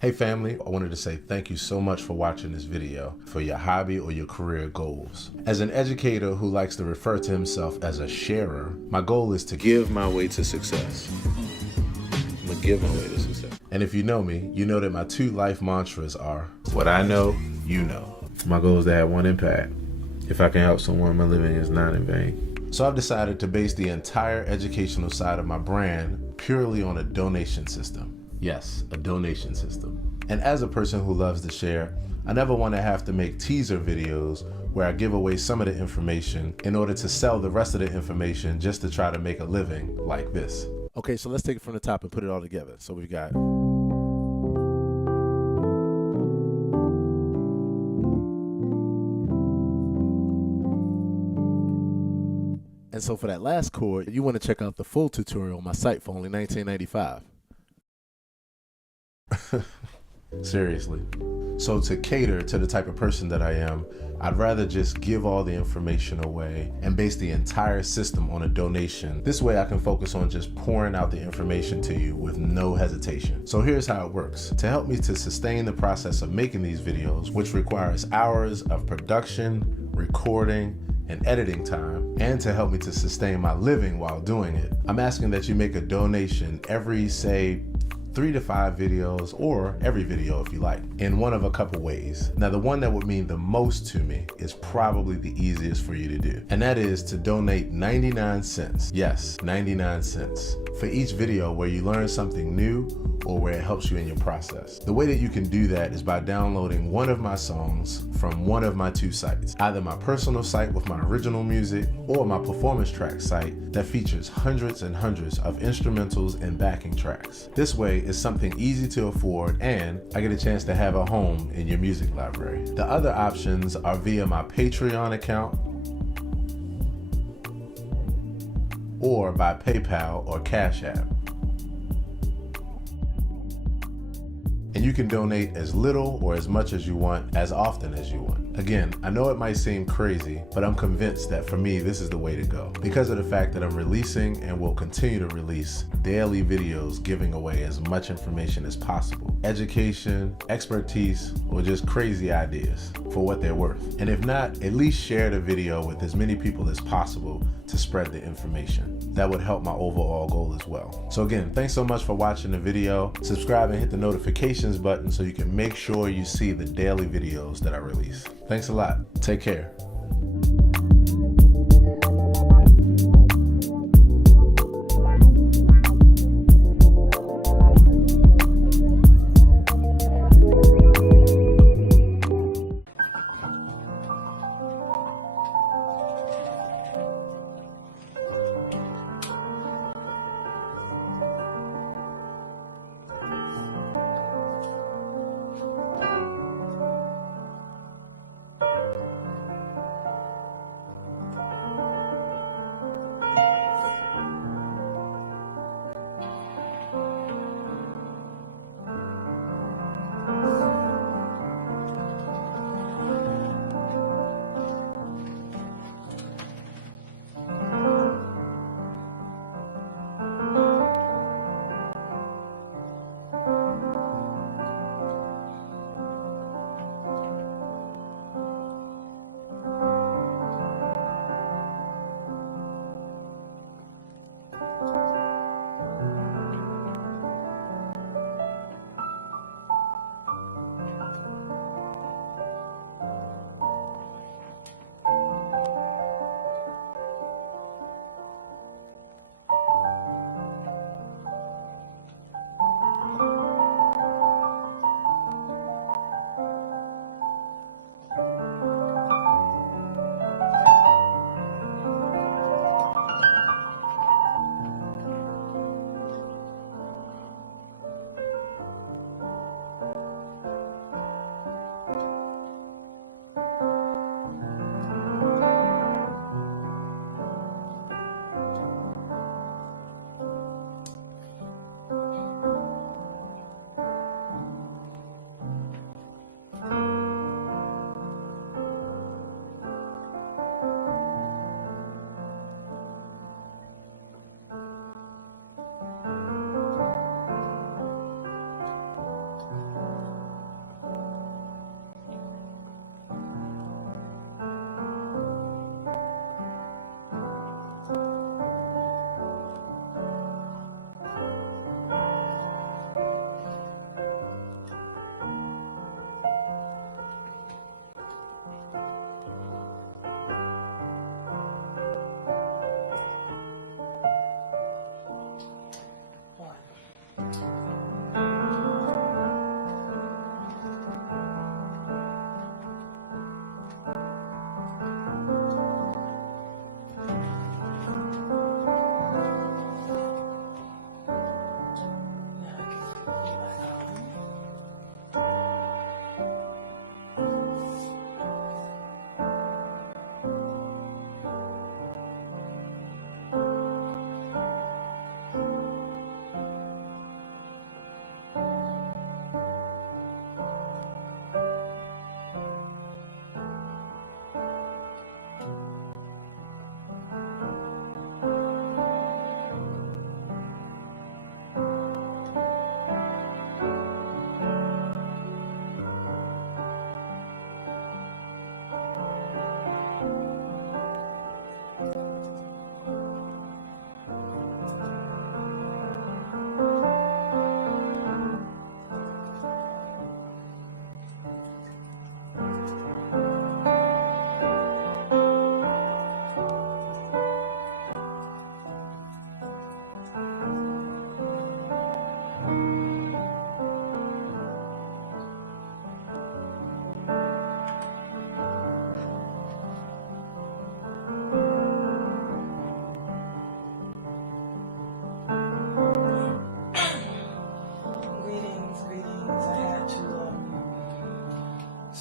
Hey family, I wanted to say thank you so much for watching this video for your hobby or your career goals. As an educator who likes to refer to himself as a sharer, my goal is to give my way to success. I'm gonna give my way to success. And if you know me, you know that my two life mantras are, what I know, you know. My goal is to have one impact. If I can help someone, my living is not in vain. So I've decided to base the entire educational side of my brand purely on a donation system. Yes, a donation system. And as a person who loves to share, I never want to have to make teaser videos where I give away some of the information in order to sell the rest of the information just to try to make a living like this. Okay, so let's take it from the top and put it all together. So we've got and so for that last chord, you want to check out the full tutorial on my site for only $19.95. Seriously. So to cater to the type of person that I am, I'd rather just give all the information away and base the entire system on a donation. This way I can focus on just pouring out the information to you with no hesitation. So here's how it works. To help me to sustain the process of making these videos, which requires hours of production, recording, and editing time, and to help me to sustain my living while doing it, I'm asking that you make a donation every, say, 3 to 5 videos, or every video if you like, in one of a couple ways. Now, the one that would mean the most to me is probably the easiest for you to do, and that is to donate 99 cents. Yes, 99 cents for each video where you learn something new or where it helps you in your process. The way that you can do that is by downloading one of my songs from one of my two sites, either my personal site with my original music or my performance track site that features hundreds and hundreds of instrumentals and backing tracks. This way it's something easy to afford and I get a chance to have a home in your music library. The other options are via my Patreon account or by PayPal or Cash App. And you can donate as little or as much as you want, as often as you want. Again, I know it might seem crazy, but I'm convinced that for me, this is the way to go. Because of the fact that I'm releasing and will continue to release daily videos giving away as much information as possible. Education, expertise, or just crazy ideas for what they're worth. And if not, at least share the video with as many people as possible to spread the information. That would help my overall goal as well. So again, thanks so much for watching the video. Subscribe and hit the notifications button so you can make sure you see the daily videos that I release. Thanks a lot. Take care.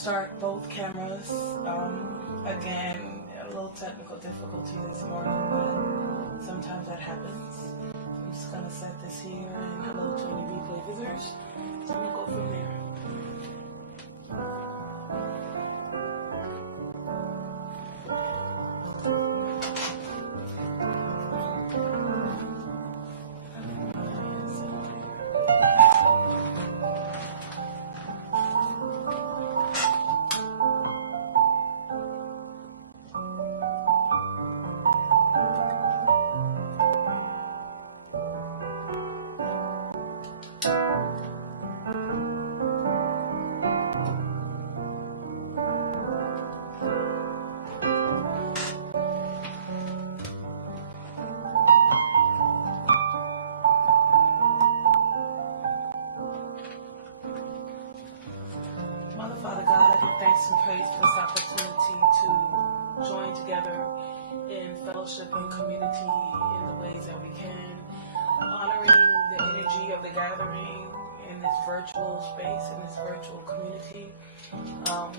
start both cameras. Again, a little technical difficulty this morning, but sometimes that happens. I'm just going to set this here, and hello to any replay visitors. So I'm going to go from there. Father God, I give thanks and praise for this opportunity to join together in fellowship and community in the ways that we can, honoring the energy of the gathering in this virtual space, in this virtual community.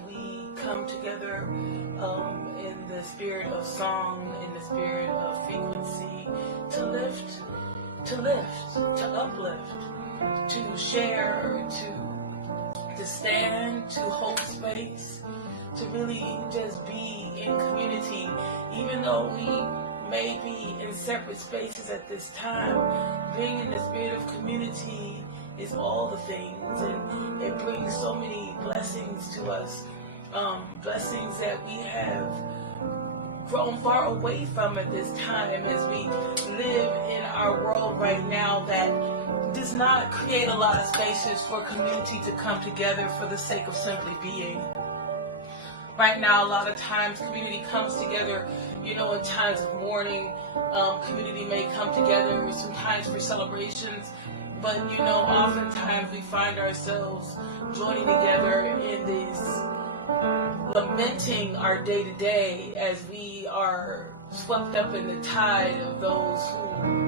We come together in the spirit of song, in the spirit of frequency, to lift, to uplift, to share, to stand, to hold space, to really just be in community, even though we may be in separate spaces at this time. Being in the spirit of community is all the things, and it brings so many blessings to us, blessings that we have grown far away from at this time as we live in our world right now that does not create a lot of spaces for community to come together for the sake of simply being. Right now, a lot of times community comes together, in times of mourning. Community may come together sometimes for celebrations, but oftentimes we find ourselves joining together in this lamenting our day-to-day as we are swept up in the tide of those who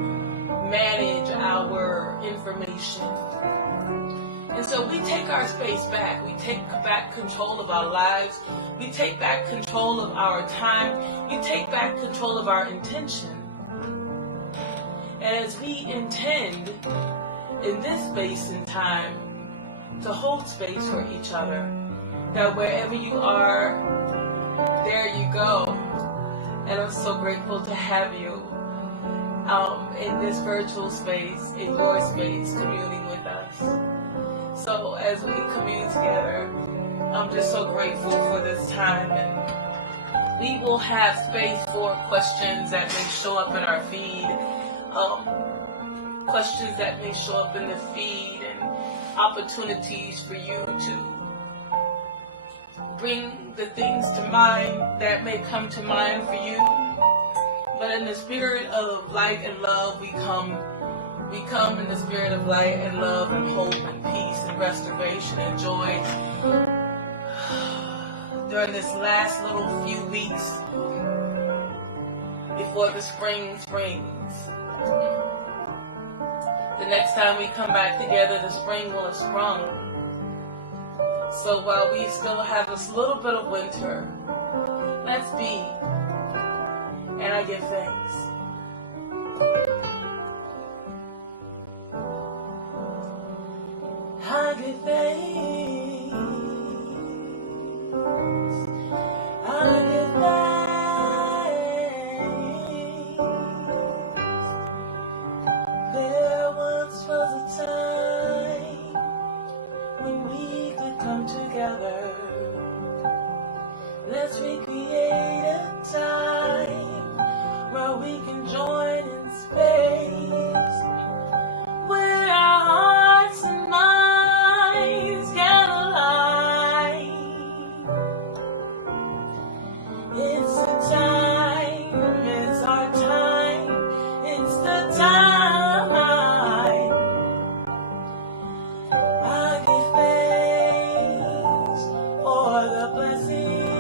manage our information. And so we take our space back. We take back control of our lives. We take back control of our time. We take back control of our intention. And as we intend in this space and time to hold space for each other, that wherever you are, there you go. And I'm so grateful to have you in this virtual space, in your space, communing with us. So as we commune together, I'm just so grateful for this time. And we will have space for questions that may show up in our feed, questions that may show up in the feed, and opportunities for you to bring the things to mind that may come to mind for you. But in the spirit of light and love, we come in the spirit of light and love and hope and peace and restoration and joy. During this last little few weeks before the spring springs. The next time we come back together, the spring will have sprung. So while we still have this little bit of winter, let's be. And I give thanks. I give thanks. I give thanks. There once was a time when we could come together. Let's recreate a time where we can join in space, where our hearts and minds can align. It's the time, it's our time, it's the time. I give thanks for the blessings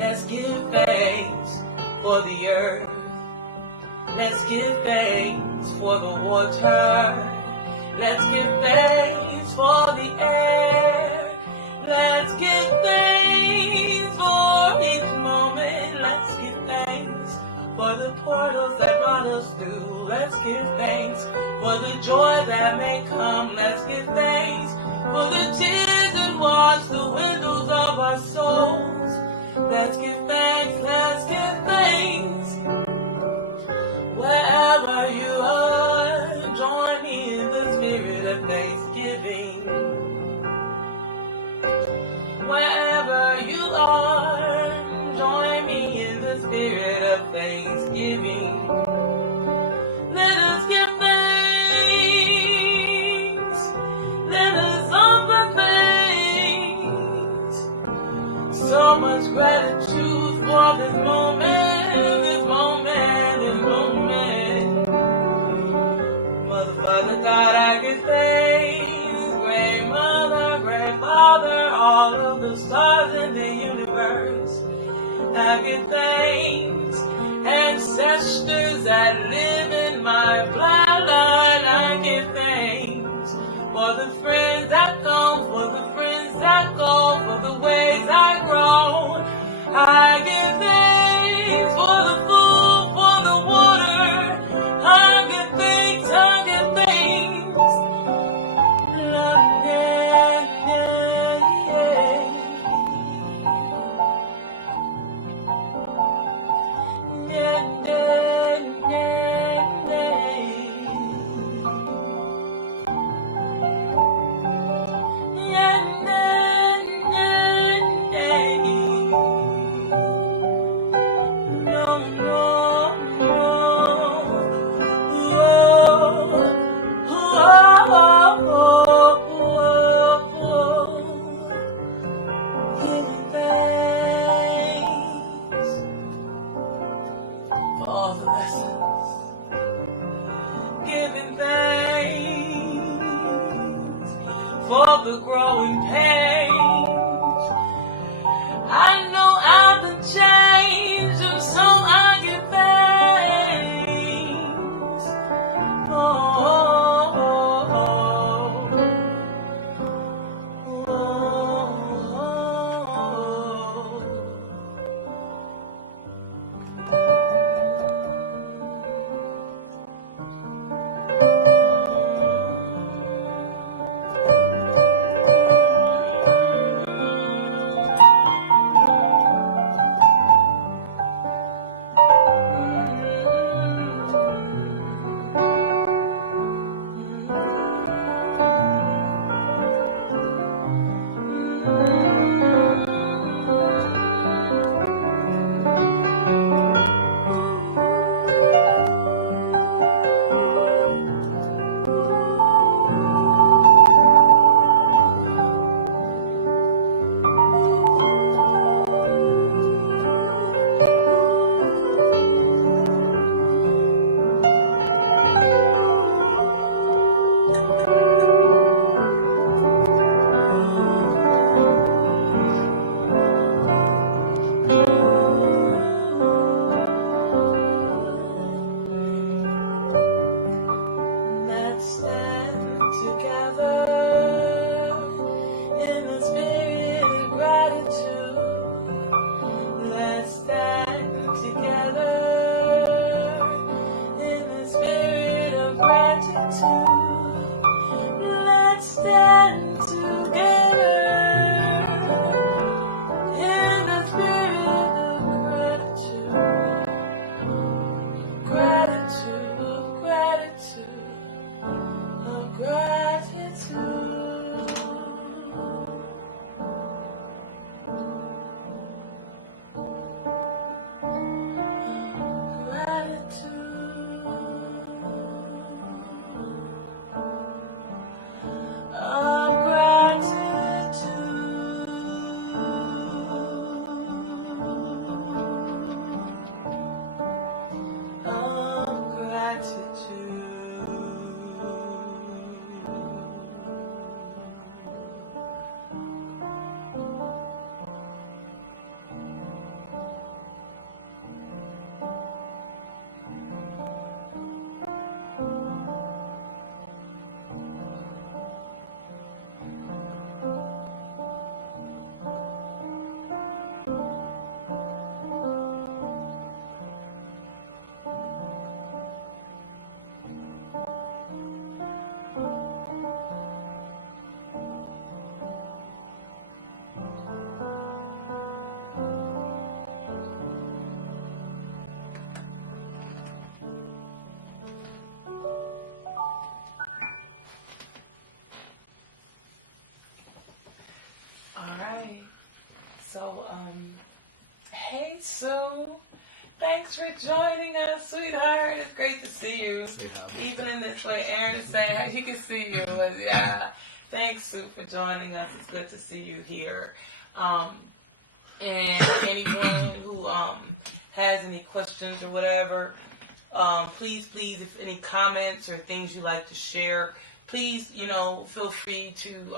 Let's give thanks for the earth. Let's give thanks for the water. Let's give thanks for the air. Let's give thanks for each moment. Let's give thanks for the portals that brought us through. Let's give thanks for the joy that may come. Let's give thanks for the tears that wash the windows of our souls. Let's give thanks, let's give thanks. Wherever you are, join me in the spirit of thanksgiving. Wherever you are, join me in the spirit of thanksgiving. Let us give thanks. Let us offer thanks. So much gratitude for this moment, this moment, this moment. Mother, Father, God, I give thanks. Great Mother, Great Father, all of the stars in the universe, I give thanks. Ancestors that live in my bloodline, I give thanks. For the friends that come, for the friends that go, for the ways I grow, I give thanks. For the food, for the water, I give thanks, I give thanks. Lord, yeah, yeah, yeah. Yeah, yeah, yeah, yeah, yeah, yeah. No, no, no. Whoa, whoa, whoa, give me thanks for all the lessons. Giving thanks for the growing pains. I know I've been changed, and so I give thanks. Oh, oh, oh, Hey Sue, thanks for joining us, sweetheart. It's great to see you. Even in this way, Aaron is saying he can see you. But yeah, thanks Sue for joining us. It's good to see you here. And anyone who has any questions or whatever, please, if any comments or things you'd like to share, please, feel free to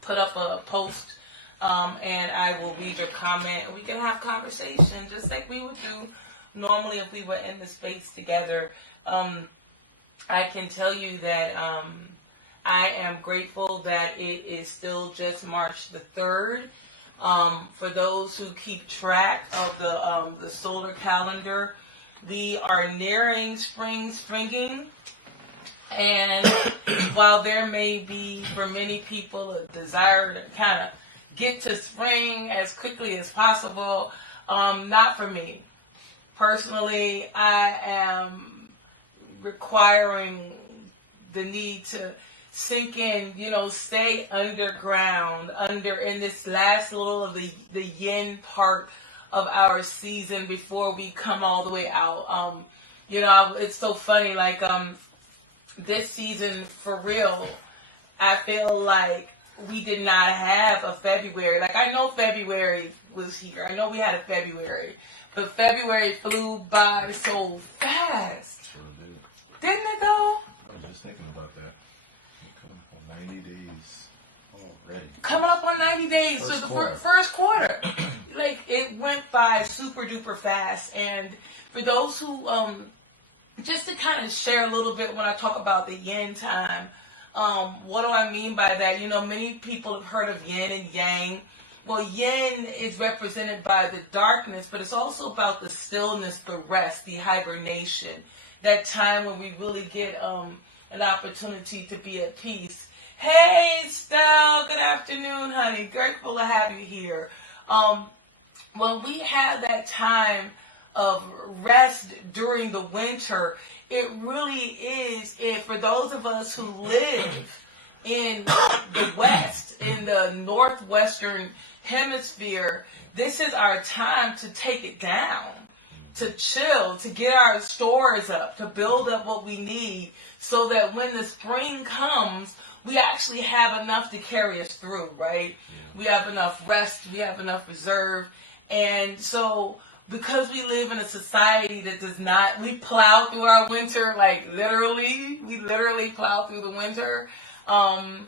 put up a post, and I will read your comment, and we can have conversation just like we would do normally if we were in the space together. I can tell you that I am grateful that it is still just March the 3rd. For those who keep track of the solar calendar, we are nearing springing. And while there may be, for many people, a desire to kind of get to spring as quickly as possible, not for me. Personally, I am requiring the need to sink in, stay underground, in this last little of the yin part of our season before we come all the way out. It's so funny, like, this season, for real, I feel like we did not have a February. Like, I know February was here. I know we had a February. But February flew by so fast. Sure did. Didn't it, though? I was just thinking about that. Coming up on 90 days already. Coming up on 90 days. First so the quarter. first quarter. Like, it went by super duper fast. And for those who... just to kind of share a little bit when I talk about the yin time, what do I mean by that? Many people have heard of yin and yang. Well, yin is represented by the darkness, but it's also about the stillness, the rest, the hibernation, that time when we really get an opportunity to be at peace. Hey, Stell, good afternoon, honey. Grateful to have you here. When we have that time of rest during the winter, it really is, for those of us who live in the West, in the Northwestern Hemisphere, this is our time to take it down, to chill, to get our stores up, to build up what we need so that when the spring comes, we actually have enough to carry us through, right? Yeah. We have enough rest, we have enough reserve, and so because we live in a society that does not, we plow through our winter, like literally, we literally plow through the winter, carving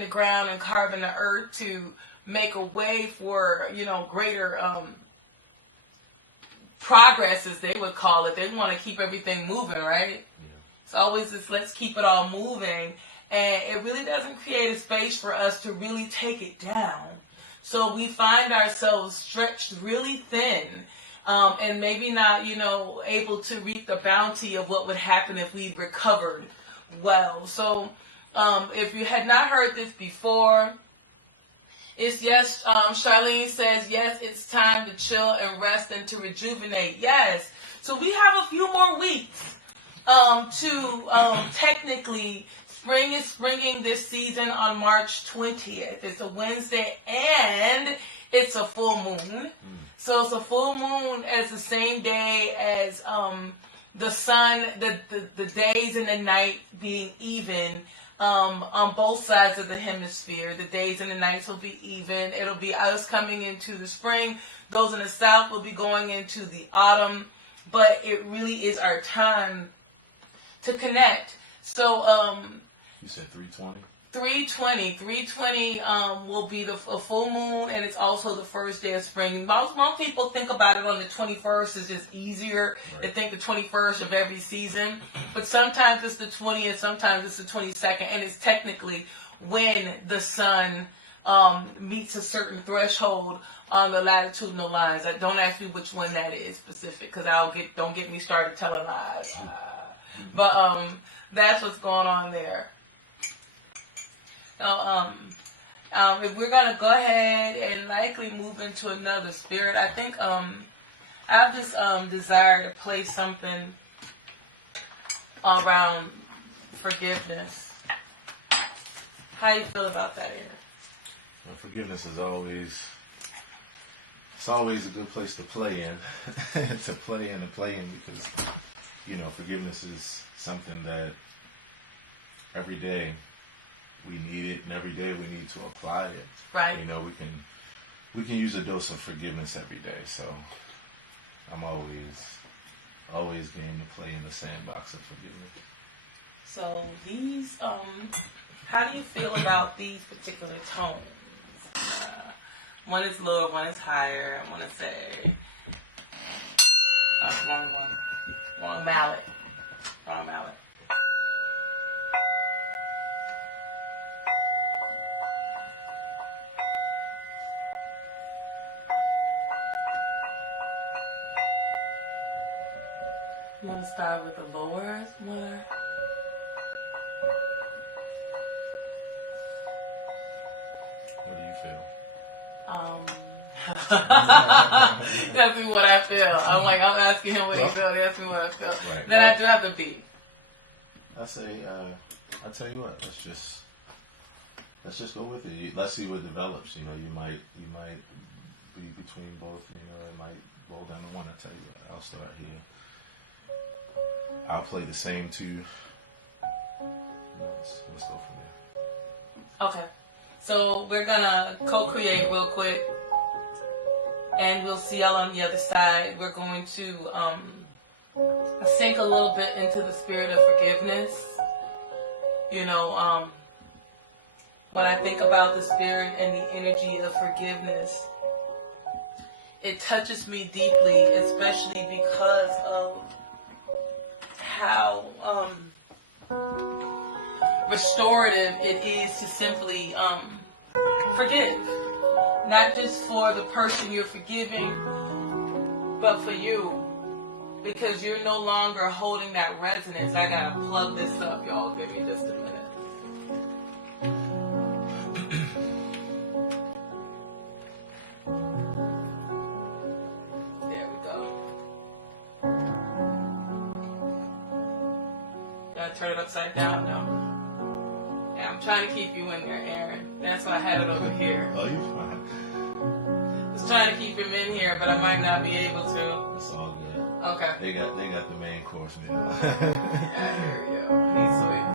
the ground and carving the earth to make a way for, greater progress, as they would call it. They want to keep everything moving, right? Yeah. It's always this, let's keep it all moving. And it really doesn't create a space for us to really take it down. So we find ourselves stretched really thin, and maybe not, able to reap the bounty of what would happen if we recovered well. So if you had not heard this before, it's yes, Charlene says, yes, it's time to chill and rest and to rejuvenate. Yes. So we have a few more weeks to technically... Spring is springing this season on March 20th. It's a Wednesday and it's a full moon. So it's a full moon as the same day as the sun, the days and the night being even on both sides of the hemisphere. The days and the nights will be even. It'll be us coming into the spring. Those in the south will be going into the autumn. But it really is our time to connect. So, you said 320? 320 will be a full moon, and it's also the first day of spring. Most people think about it on the 21st. It's just easier to think the 21st of every season. But sometimes it's the 20th, sometimes it's the 22nd, and it's technically when the sun meets a certain threshold on the latitudinal lines. Don't ask me which one that is specific, because don't get me started telling lies. But that's what's going on there. So, if we're going to go ahead and likely move into another spirit, I think I have this desire to play something around forgiveness. How do you feel about that, Aaron? And forgiveness is always, it's always a good place to play in, to play in and play in, because, you know, forgiveness is something that every day we need it, and every day we need to apply it. Right. You know, we can use a dose of forgiveness every day. So I'm always game to play in the sandbox of forgiveness. So these, how do you feel about these particular tones? One is lower, one is higher. I want to say, wrong mallet. Wrong mallet. You want to start with the lower, mother? What do you feel? That's me what I feel. I'm asking him what he feels. That's me what I feel. Right. Then I do have the beat. I say, I tell you what, let's just go with it. Let's see what develops. You know, you might be between both. You know, it might roll down to one. I tell you what, I'll start here. I'll play the same two. You know, let's go from there. Okay. So we're gonna co-create real quick, and we'll see y'all on the other side. We're going to sink a little bit into the spirit of forgiveness. You know, when I think about the spirit and the energy of forgiveness, it touches me deeply, especially because of how restorative it is to simply forgive. Not just for the person you're forgiving, but for you. Because you're no longer holding that resonance. I gotta plug this up, y'all. Give me just a minute. There we go. Gotta turn it upside down now. Yeah, I'm trying to keep you in there, Aaron. That's why I had it over here. Oh, you're fine. I was trying to keep him in here, but I might not be able to. It's all good. Okay. They got the main course meal. Yeah, here we go. He's sweet.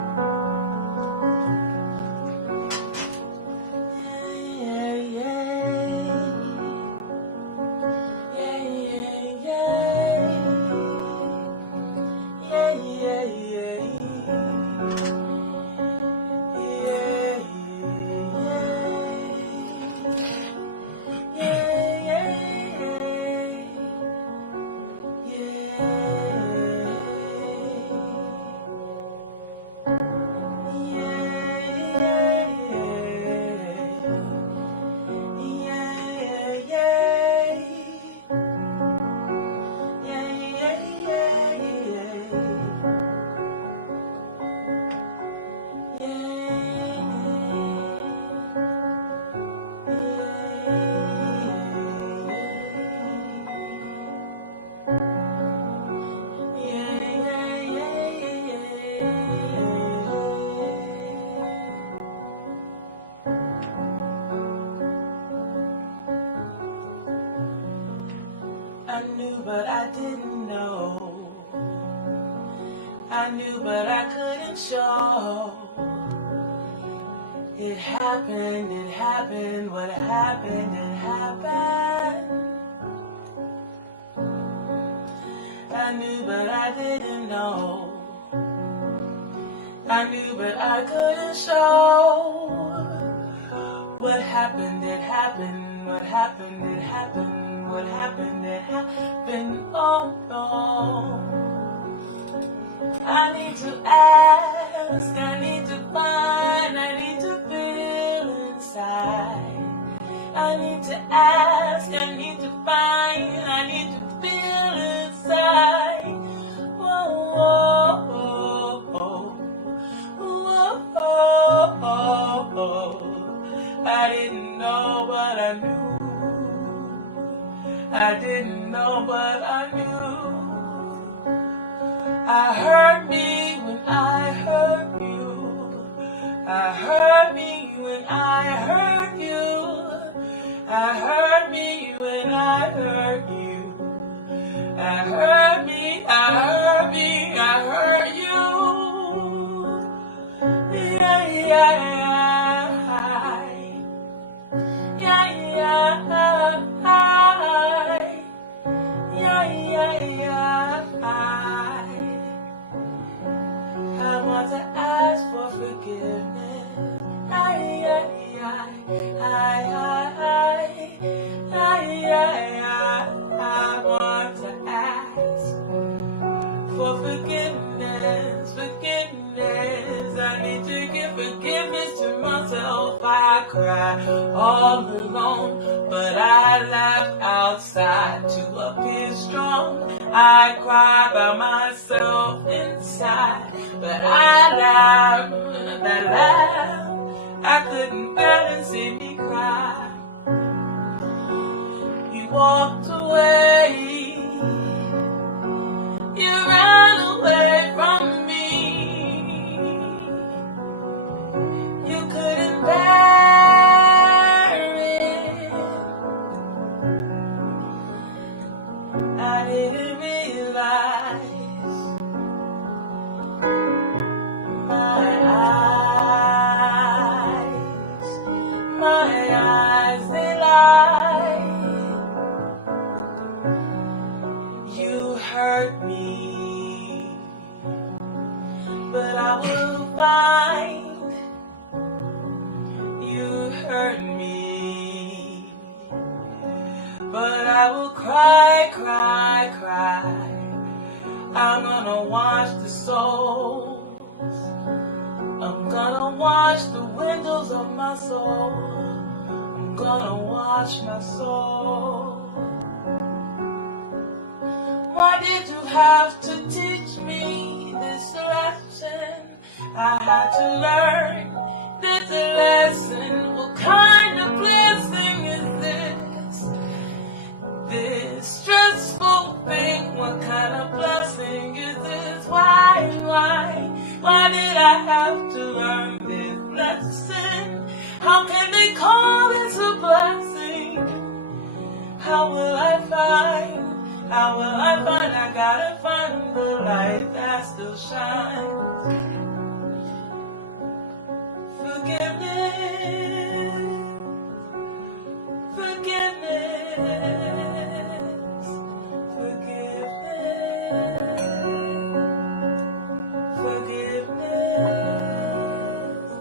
I knew, but I didn't know. I knew, but I couldn't show. It happened, what happened, it happened. I knew, but I didn't know. I knew, but I couldn't show. What happened, it happened, what happened, it happened, what happened, it happened, oh no. I need to ask, I need to find, I need to feel inside. I need to ask, I need to find, I need to feel inside. Whoa, whoa, whoa, whoa, whoa, whoa, whoa. I didn't know, but I knew. I didn't know, but I knew. I hurt me when I hurt you. I hurt me when I hurt you. I hurt me when I hurt you. I hurt me, I hurt me, I hurt you. Yeah, yeah, yeah. Yeah, yeah, yeah, yeah, I want to ask for forgiveness. I want to ask for forgiveness, forgiveness. I need to give forgiveness to myself. I cry all alone, but I laugh outside to appear strong. I cry by myself inside, but I laugh, that laugh. I couldn't bear to see me cry. You walked away. You ran away from me. You couldn't bear it. I didn't realize my eyes, they lie. You hurt me, but I will find. You hurt me, but I will cry, cry, cry. I'm gonna wash the souls. I'm gonna wash the windows of my soul. I'm gonna wash my soul. Why did you have to teach me this lesson? I had to learn this lesson. What kind of blessing is this? This stressful thing, what kind of blessing is this? Why did I have to learn this lesson? How can they call this a blessing? How will I find? How will I find? I gotta find the light that still shines. Forgiveness, forgiveness, forgiveness, forgiveness,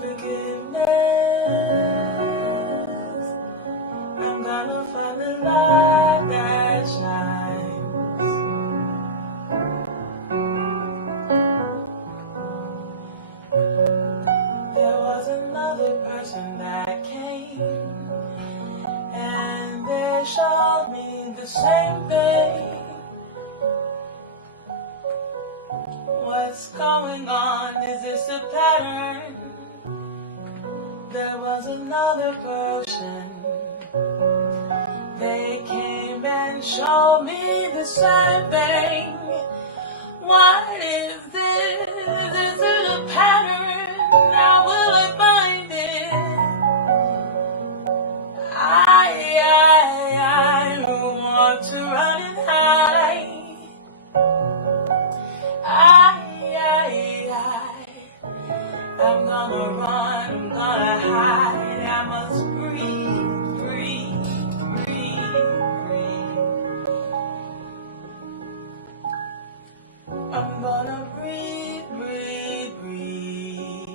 forgiveness. I'm gonna find the light that shines. There was another person that came, and they showed me the same thing. What's going on? Is this a pattern? There was another person. They came and showed me the same thing. What is this? Is it a pattern? How will I find it? I want to run and hide. I'm gonna run, I'm gonna hide. I must breathe, breathe, breathe, breathe. I'm gonna breathe, breathe, breathe.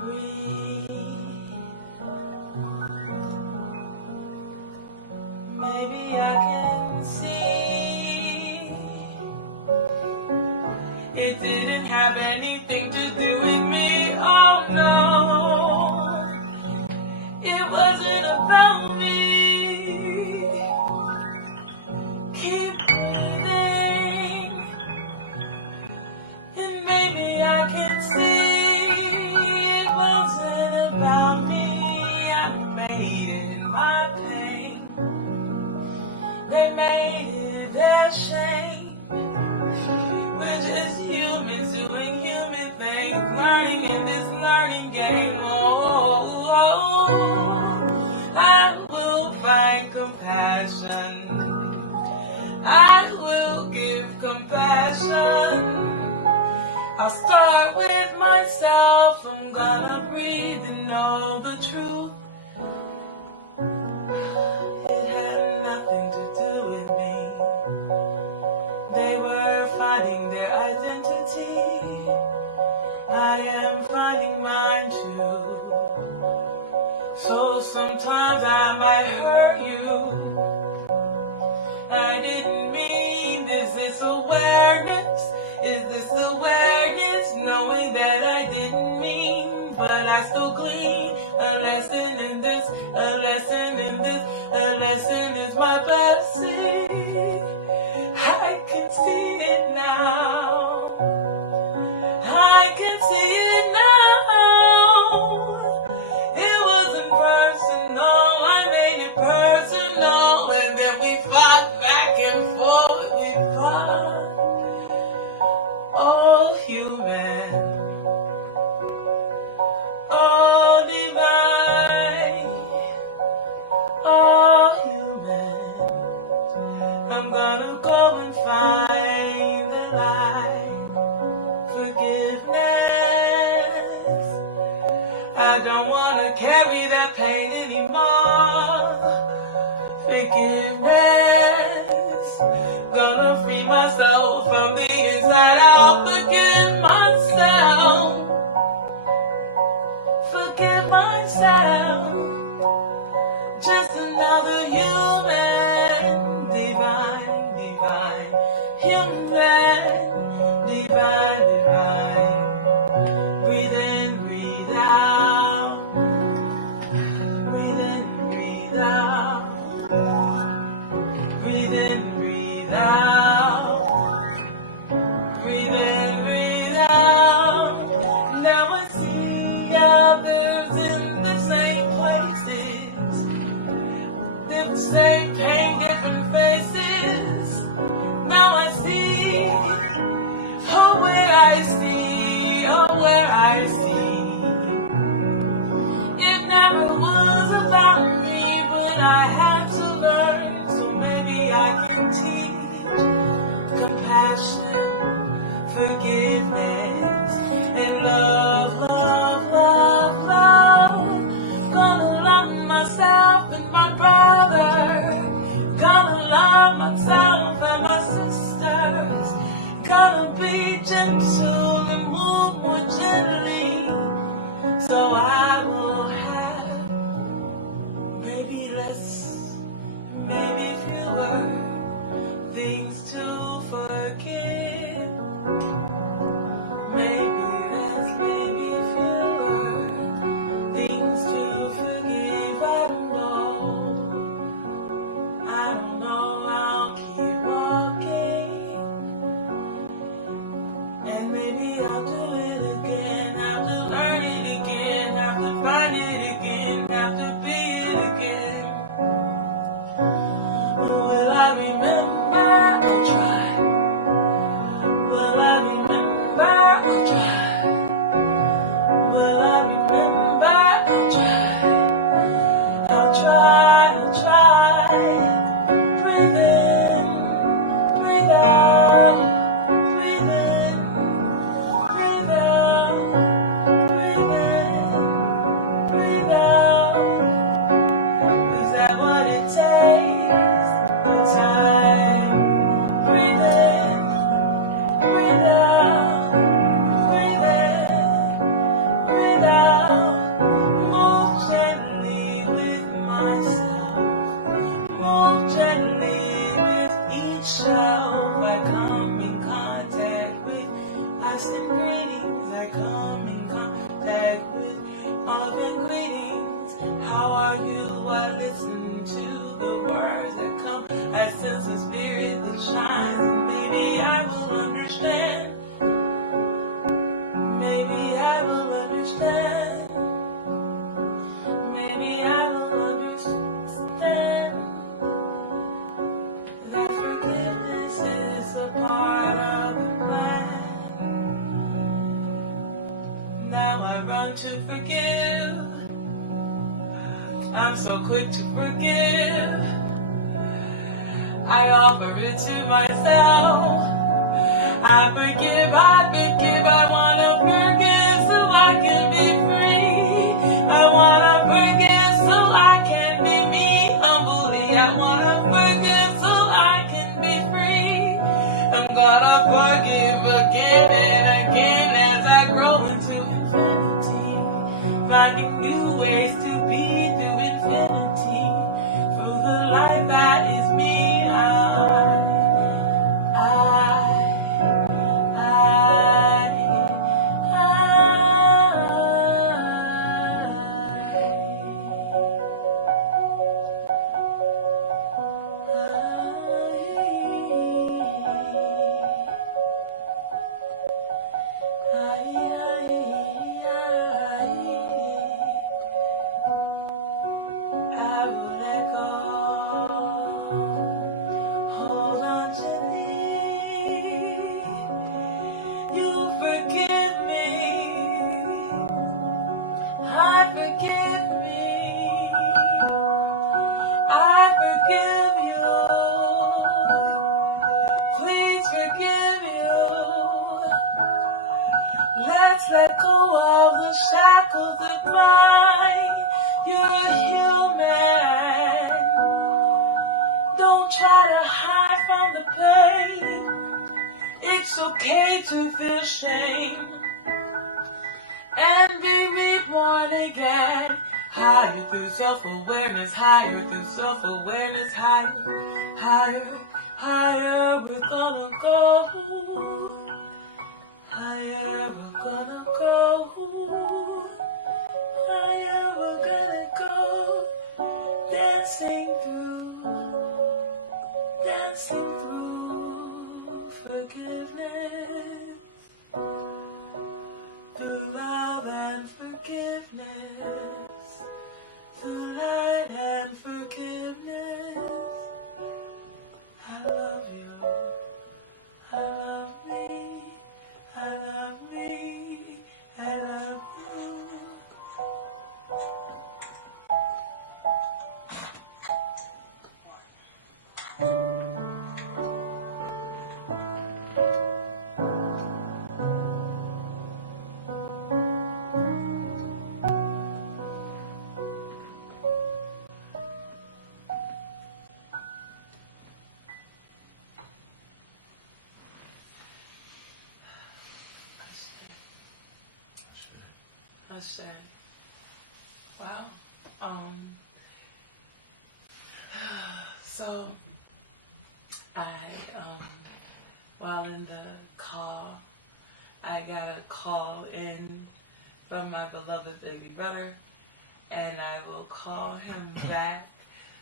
Breathe. Maybe I can see. It didn't have anything to do with me, oh no. It wasn't about me. Keep breathing, and maybe I can see. It wasn't about me. I made it my pain. They made it their shame. understand you. So sometimes I might hurt you. I didn't mean, is this awareness? Is this awareness? Knowing that I didn't mean, but I still glean a lesson in this, a lesson in this, a lesson is my blessing. I can see it now. I can see it now. It wasn't personal, I made it personal, and then we fought back and forth, we fought. All human, all divine, all human. I'm gonna go and find the light, forgiveness. I don't wanna carry that pain anymore. Forgiveness. Gonna free myself from the inside out. Forgive myself. Forgive myself. Just another human. Divine, divine. Human. Divine, divine. Breathe in, breathe out. Breathe in, breathe out. Breathe in, breathe out. Breathe in, breathe out. Now I see others in the same places. The same pain, different faces. Now I see, oh where I see, oh where I see. It never was about me, but I had to learn, so maybe I can teach compassion, forgiveness, and love, love, love, love. Gonna love myself and my brother. Gonna love myself and my sisters. Gonna be gentle and move more gently, so I will have maybe less, maybe fewer things to forgive. Maybe less, maybe fewer things to forgive. I don't know, I'll keep walking. And maybe I'll do it again, have to learn it again, have to find it again, have to be it again. Will I remember? I'll try. Will I remember? I'll try. Will I remember? I'll try. I'll try, I'll try. Breathe in, breathe out, breathe in, breathe out, breathe in, breathe out. Is that what it takes? The time. Breathe in, breathe out, breathe in, breathe out. Move gently with myself. Move gently with each self I come in contact with. I send greetings, I come in contact with. All the greetings, how are you? I listen to the words that come. I sense a spirit that shines, and maybe I will understand. Maybe I will understand. Maybe I will understand that forgiveness is a part of the plan. Now I run to forgive. I'm so quick to forgive. I offer it to myself. I forgive, I wanna forgive so I can be free. I wanna forgive so I can be me humbly. I wanna forgive so I can be free. I'm gonna forgive again and again as I grow into infinity. finding new ways to be through infinity. For the life that is me, I will let go. Hold on gently. You forgive me. I forgive me. I forgive you. Please forgive you. Let's let go of the shackles that bind. You're a human. Don't try to hide from the pain. It's okay to feel shame and be reborn again. Higher through self-awareness, higher through self-awareness, higher, higher, higher. We're gonna go. Higher, we're gonna go. Higher, we're gonna go. Dancing through forgiveness, through love and forgiveness, through light and forgiveness. I love you, I love me, I love me, I love you. I said, wow. So while in the call, I got a call in from my beloved baby brother, and I will call him back.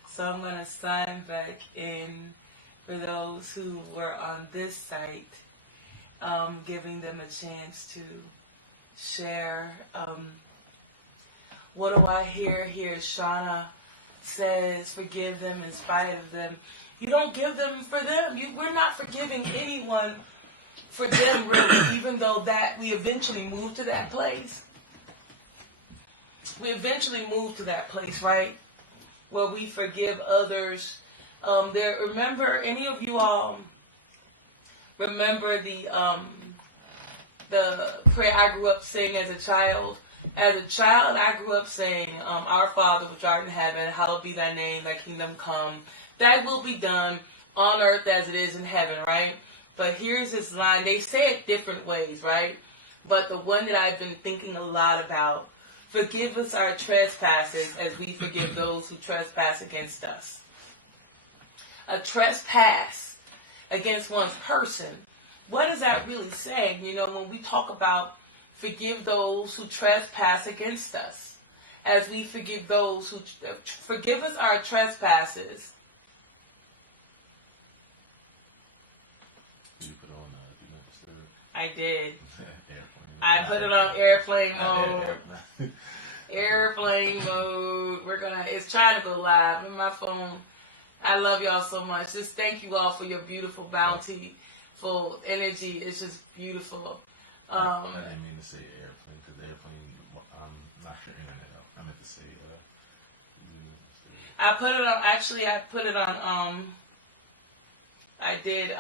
So I'm going to sign back in for those who were on this site, giving them a chance to share. What do I hear here? Shauna says, forgive them in spite of them. You don't give them for them. We're not forgiving anyone for them, really, even though that we eventually move to that place. We eventually move to that place, right? Where we forgive others. Remember, any of you all remember the prayer I grew up saying as a child? As a child, I grew up saying, Our Father which art in heaven, hallowed be thy name, thy kingdom come. Thy will be done on earth as it is in heaven, right? But here's this line. They say it different ways, right? But the one that I've been thinking a lot about, forgive us our trespasses as we forgive those who trespass against us. A trespass against one's person. What is that really saying? You know, when we talk about forgive those who trespass against us, as we forgive those who forgive us our trespasses. You put on I did. I put it on airplane mode. Airplane mode. It's trying to go live on my phone. I love y'all so much. Just thank you all for your beautiful, bountiful energy. It's just beautiful. I didn't mean to say airplane, because airplane, knock your internet out. I meant to say, I put it on, actually, I put it on, I did,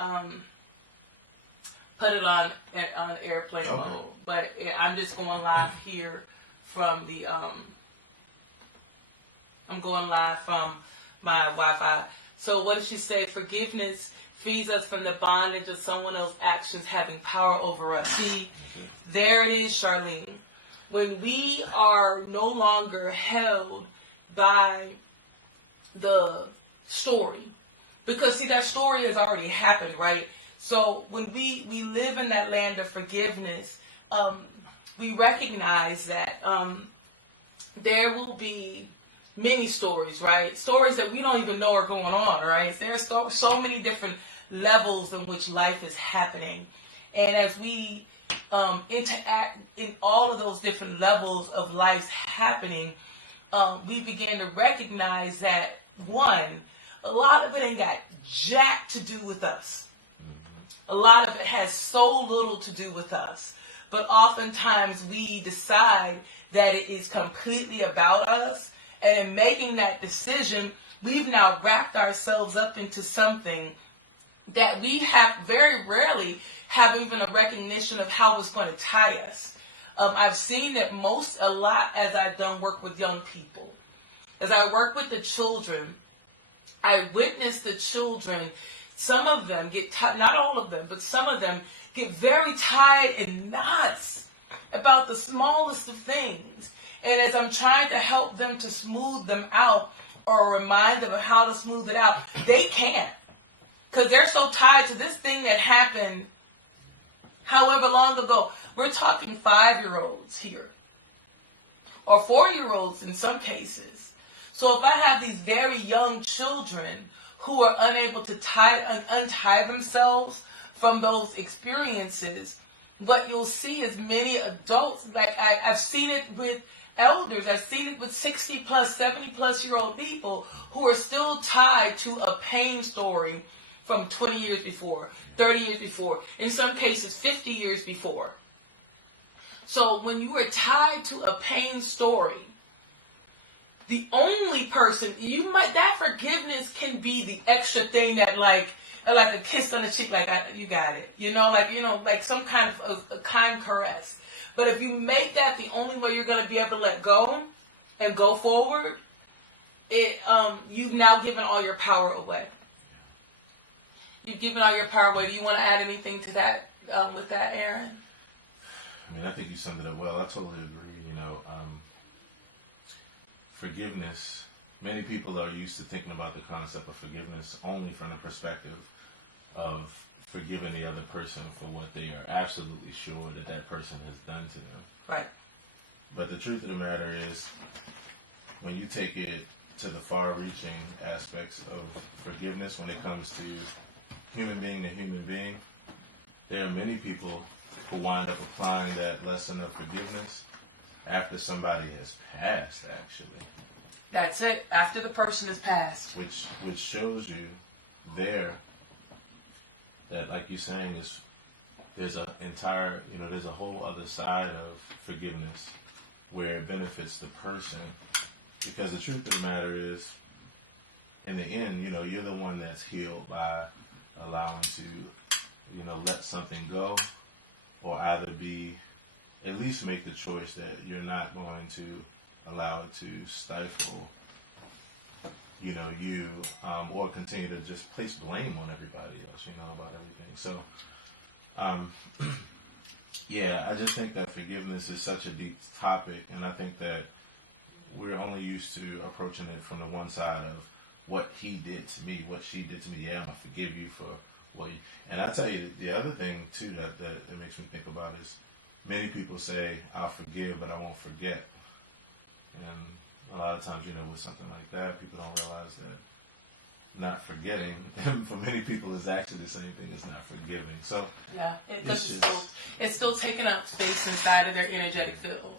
put it on airplane mode, but I'm just going live here from the, I'm going live from my Wi-Fi. So what did she say? Forgiveness frees us from the bondage of someone else's actions having power over us. See, there it is, Charlene. when we are no longer held by the story. Because, see, that story has already happened, right? So when we live in that land of forgiveness, we recognize that there will be many stories, right? Stories that we don't even know are going on, right? There's so many different levels in which life is happening. And as we interact in all of those different levels of life happening, we begin to recognize that, one, a lot of it ain't got jack to do with us. A lot of it has so little to do with us. But oftentimes we decide that it is completely about us. And in making that decision, we've now wrapped ourselves up into something that we have very rarely have even a recognition of how it's going to tie us. I've seen it a lot as I've done work with young people. As I work with the children, I witness the children, some of them get tied, not all of them, but some of them get very tied in knots about the smallest of things. And as I'm trying to help them to smooth them out or remind them of how to smooth it out, they can't. Because they're so tied to this thing that happened however long ago. We're talking 5-year-olds here. Or 4-year-olds in some cases. So if I have these very young children who are unable to untie themselves from those experiences, what you'll see is many adults, like I've seen it with elders, I've seen it with 60 plus, 70 plus year old people who are still tied to a pain story from 20 years before, 30 years before, in some cases 50 years before. So when you are tied to a pain story, the only person, that forgiveness can be the extra thing that like a kiss on the cheek, like, you got it. Like some kind of a kind caress. But if you make that the only way you're going to be able to let go and go forward, you've now given all your power away. You've given all your power away. Do you want to add anything to that, with that, Aaron? I mean, I think you summed it up well. I totally agree. Forgiveness, many people are used to thinking about the concept of forgiveness only from the perspective of forgiving the other person for what they are absolutely sure that person has done to them. Right. But the truth of the matter is, when you take it to the far-reaching aspects of forgiveness, when it comes to human being to human being, there are many people who wind up applying that lesson of forgiveness after somebody has passed, actually. That's it. After the person has passed. Which shows you there that, like you're saying, there's a whole other side of forgiveness where it benefits the person. Because the truth of the matter is, in the end, you're the one that's healed by allowing to, let something go, or either at least make the choice that you're not going to allow it to stifle, you, or continue to just place blame on everybody else, about everything. So, yeah, I just think that forgiveness is such a deep topic, and I think that we're only used to approaching it from the one side of what he did to me, what she did to me. Yeah, I'm going to forgive you for what you... And I tell you, the other thing, too, that it makes me think about is many people say, I'll forgive, but I won't forget. And a lot of times, with something like that, people don't realize that not forgetting, for many people, is actually the same thing as not forgiving. So, yeah, it's still taking up space inside of their energetic field.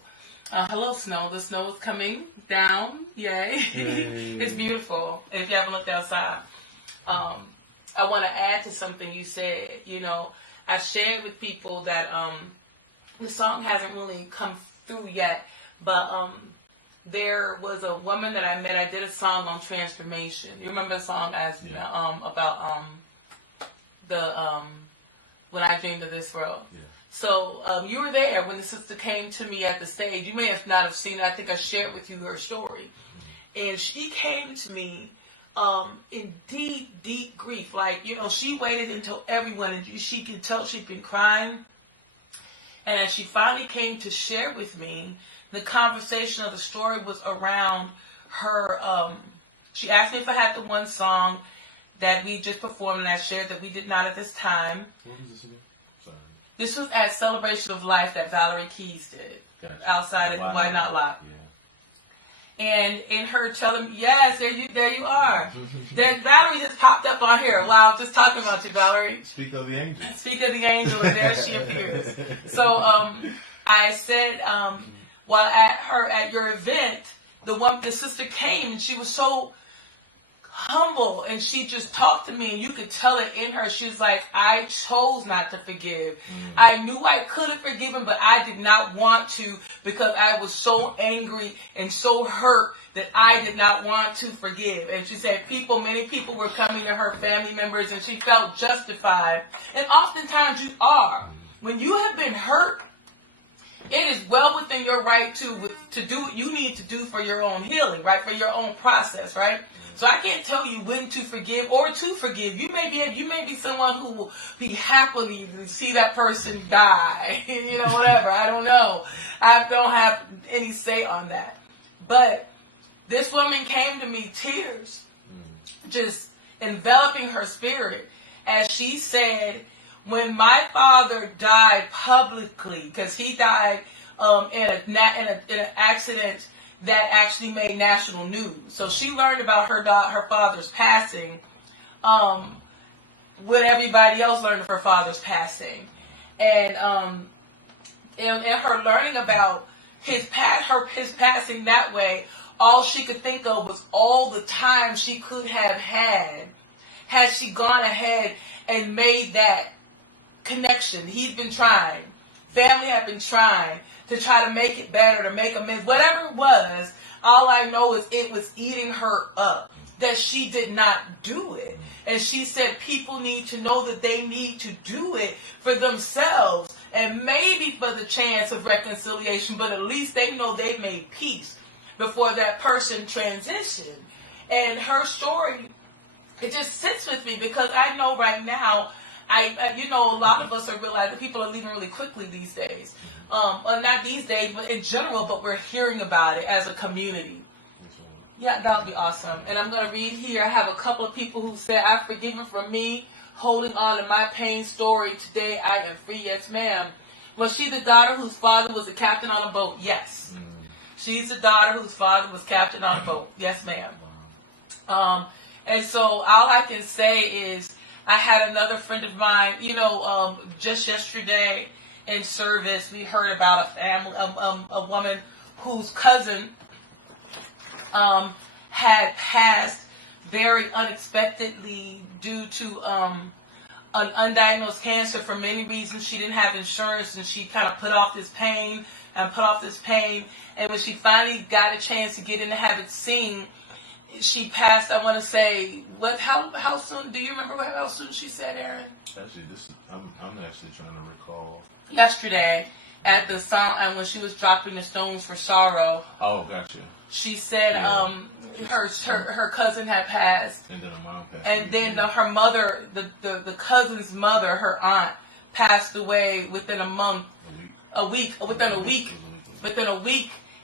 Hello, snow. The snow is coming down. Yay. It's beautiful. If you haven't looked outside. I want to add to something you said. I shared with people that the song hasn't really come through yet, but there was a woman that I met. I did a song on transformation. You remember the song about When I Dreamed of This World? Yeah. So you were there when the sister came to me at the stage. You may have not have seen it. I think I shared with you her story. Mm-hmm. And she came to me in deep, deep grief. Like, she waited until everyone, and she could tell she'd been crying. And as she finally came to share with me, the conversation of the story was around her. She asked me if I had the one song that we just performed, and I shared that we did not at this time. What was this again? Sorry. This was at Celebration of Life that Valerie Keys did. Gotcha. Outside of Why Not Lock. Yeah. And in her telling me, yes, there you are. Valerie just popped up on here while I was just talking about you, Valerie. Speak of the angel. Speak of the angel, and there she appears. So I said, while at your event, the sister came and she was so humble, and she just talked to me, and you could tell it in her. She was like, I chose not to forgive. I knew I could have forgiven, but I did not want to, because I was so angry and so hurt that I did not want to forgive. And she said many people were coming to her, family members, and she felt justified. And oftentimes you are. When you have been hurt, it is well within your right to do what you need to do for your own healing, right? For your own process, right? So I can't tell you when to forgive or to forgive. You may be someone who will be happily to see that person die, whatever. I don't know. I don't have any say on that. But this woman came to me, tears just enveloping her spirit, as she said, when my father died publicly, because he died in an accident that actually made national news. So she learned about her father's passing when everybody else learned of her father's passing. And in her learning about his passing that way, all she could think of was all the time she could have had she gone ahead and made that connection. He's been trying. Family had been trying to try to make it better, to make amends, whatever it was. All I know is it was eating her up, that she did not do it. And she said people need to know that they need to do it for themselves, and maybe for the chance of reconciliation, but at least they know they made peace before that person transitioned. And her story, it just sits with me, because I know right now, a lot of us are realizing people are leaving really quickly these days. Not these days, but in general, but we're hearing about it as a community. Yeah, that would be awesome. And I'm going to read here. I have a couple of people who said, I've forgiven from me, holding on to my pain story. Today I am free. Yes, ma'am. Was she the daughter whose father was a captain on a boat? Yes. She's the daughter whose father was captain on a boat. Yes, ma'am. And so all I can say is, I had another friend of mine, just yesterday in service, we heard about a woman whose cousin had passed very unexpectedly due to an undiagnosed cancer. For many reasons, she didn't have insurance, and she kind of put off this pain. And when she finally got a chance to get in to have it seen, she passed, I want to say, how soon? Do you remember how soon she said, Aaron? Actually, I'm actually trying to recall. Yesterday, at the song, and when she was dropping the stones for sorrow. Oh, gotcha. She said, her cousin had passed. And then her mom passed. And then her mother, the cousin's mother, her aunt, passed away within a week,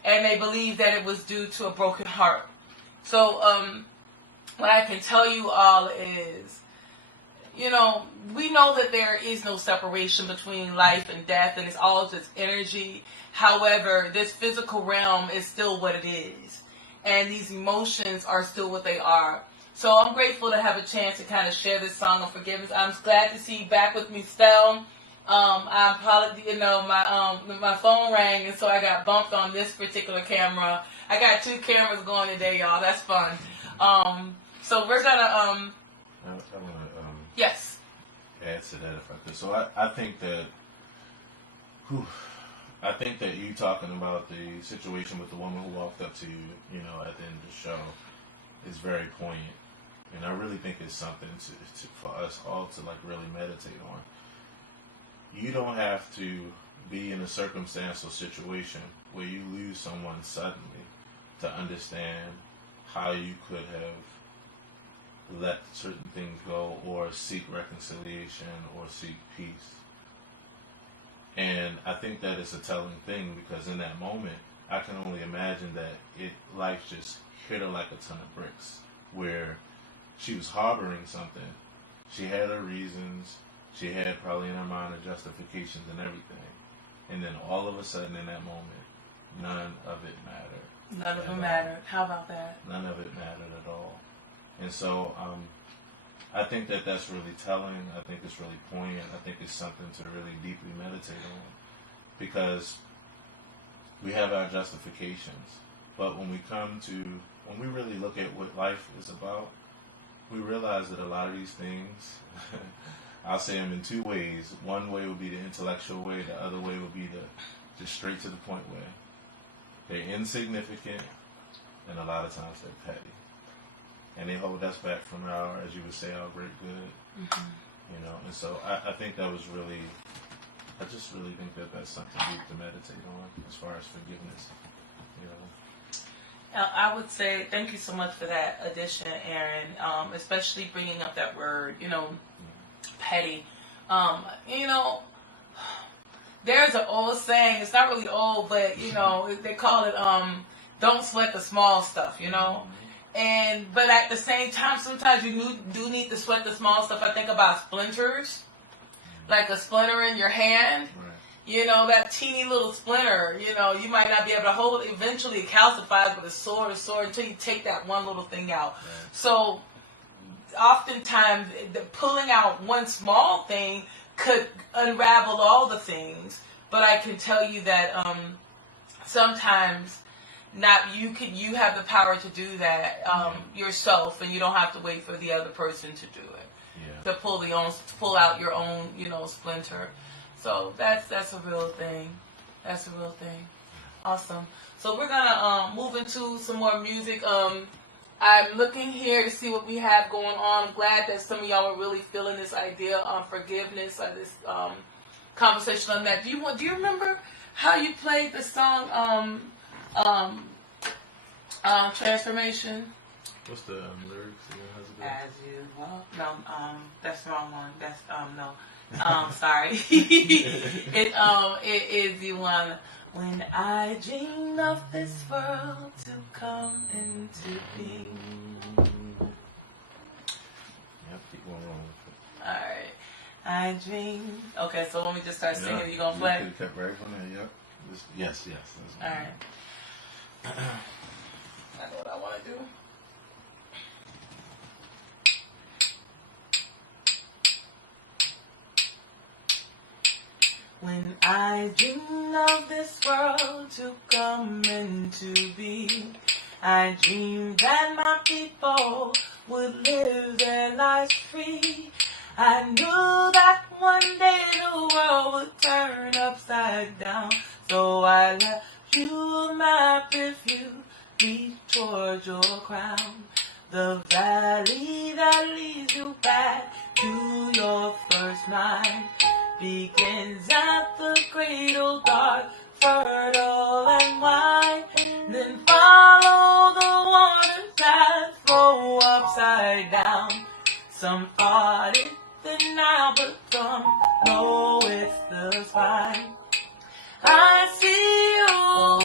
and they believe that it was due to a broken heart. So, what I can tell you all is, we know that there is no separation between life and death, and it's all just energy. However, this physical realm is still what it is, and these emotions are still what they are. So I'm grateful to have a chance to kind of share this song of forgiveness. I'm glad to see you back with me, Stel. I'm probably, my phone rang, and so I got bumped on this particular camera. I got 2 cameras going today, y'all. That's fun. So we're gonna I want to yes, add to that if I could. So I think that you talking about the situation with the woman who walked up to you, at the end of the show, is very poignant, and I really think it's something for us all to really meditate on. You don't have to be in a circumstance or situation where you lose someone suddenly to understand how you could have let certain things go, or seek reconciliation, or seek peace. And I think that it's a telling thing because in that moment, I can only imagine that life just hit her like a ton of bricks, where she was harboring something. She had her reasons. She had probably in her mind her justifications and everything. And then all of a sudden in that moment, none of it mattered. None of it mattered. How about that? None of it mattered at all. And so I think that that's really telling. I think it's really poignant. I think it's something to really deeply meditate on because we have our justifications. But when we really look at what life is about, we realize that a lot of these things, I'll say them in two ways. One way would be the intellectual way. The other way would be the just straight to the point way. They're insignificant, and a lot of times they're petty. And they hold us back from our, as you would say, our great good. Mm-hmm. You know, and so I think that was really, I just really think that that's something deep to meditate on as far as forgiveness. You know. I would say thank you so much for that addition, Aaron, especially bringing up that word, petty. There's an old saying, it's not really old, but, they call it, don't sweat the small stuff, But at the same time, sometimes you do need to sweat the small stuff. I think about splinters, like a splinter in your hand. Right. That teeny little splinter, you might not be able to hold it. Eventually it calcifies with a sword until you take that one little thing out. Right. So oftentimes pulling out one small thing could unravel all the things. But I can tell you that sometimes you have the power to do that yourself, and you don't have to wait for the other person to do it. Yeah. To pull out your own, splinter. So that's a real thing. That's a real thing. Awesome. So we're gonna move into some more music. I'm looking here to see what we have going on. I'm glad that some of y'all are really feeling this idea on forgiveness, this conversation on that. Do you remember how you played the song Transformation? What's the lyrics? As you well, no, that's the wrong one. That's no. Sorry. It is the one. When I dreamed of this world to come into being. Yep, keep going wrong. Alright. I dreamed. Okay, so when we just start singing, you gonna play? You kept right on there, yep. Yes. Alright. I know what I want to do. When I dreamed of this world to come into being, I dreamed that my people would live their lives free. I knew that one day the world would turn upside down. So I left you a map if you lead towards your crown. The valley that leads you back to your first mind begins at the cradle, dark, fertile and wide. Then follow the waters that flow upside down. Some thought it the Nile, but some know it's the spine. I see you,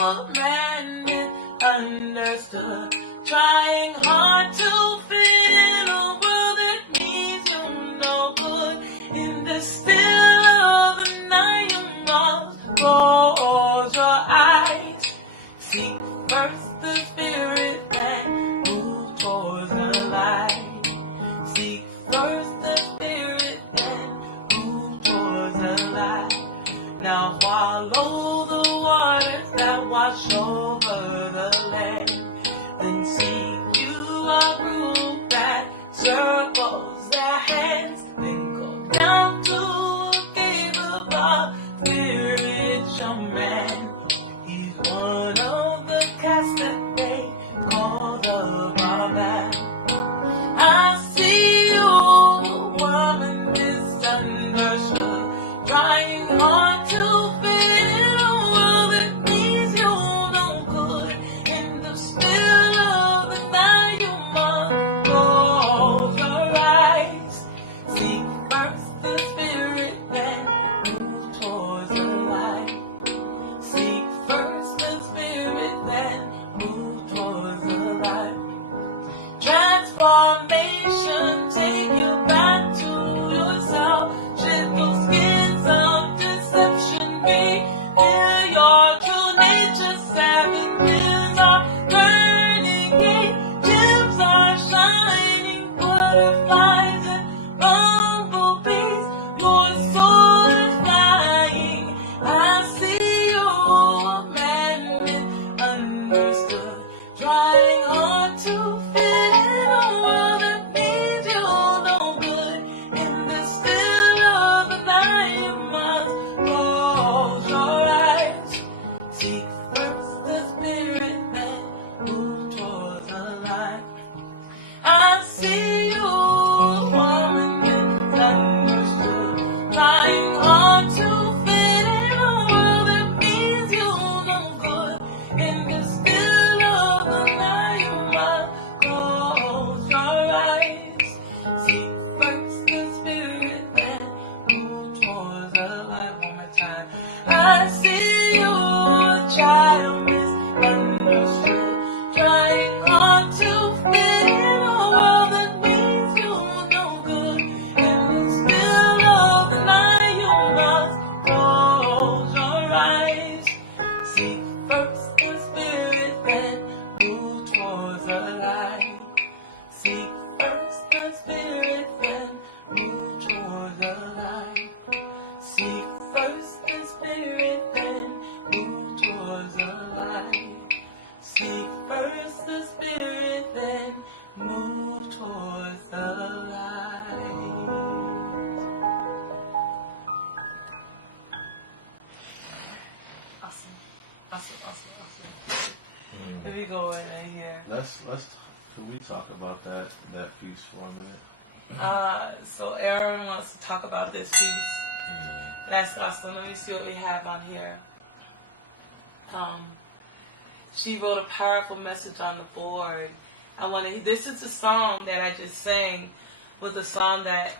a man misunderstood, trying hard to fit a world that means you no good. In the still of the night, you must close your eyes. Seek first the spirit and move towards the light. Seek first the spirit and move towards the light. Now follow the waters that wash over the land. Then seek you a group that circles their hands. Then go down to a cave above spiritual man. He's one of the cast that they call the Baba. I see you, woman misunderstood, trying hard to fit in a world that means you no good. In the still of the night, you must close your eyes. Seek first the spirit, then move towards the light. First the spirit, then move towards the light. Awesome. Let me go in here. Can we talk about that piece for a minute? So Aaron wants to talk about this piece. That's awesome. Let me see what we have on here. She wrote a powerful message on the board. This is the song that I just sang, was the song that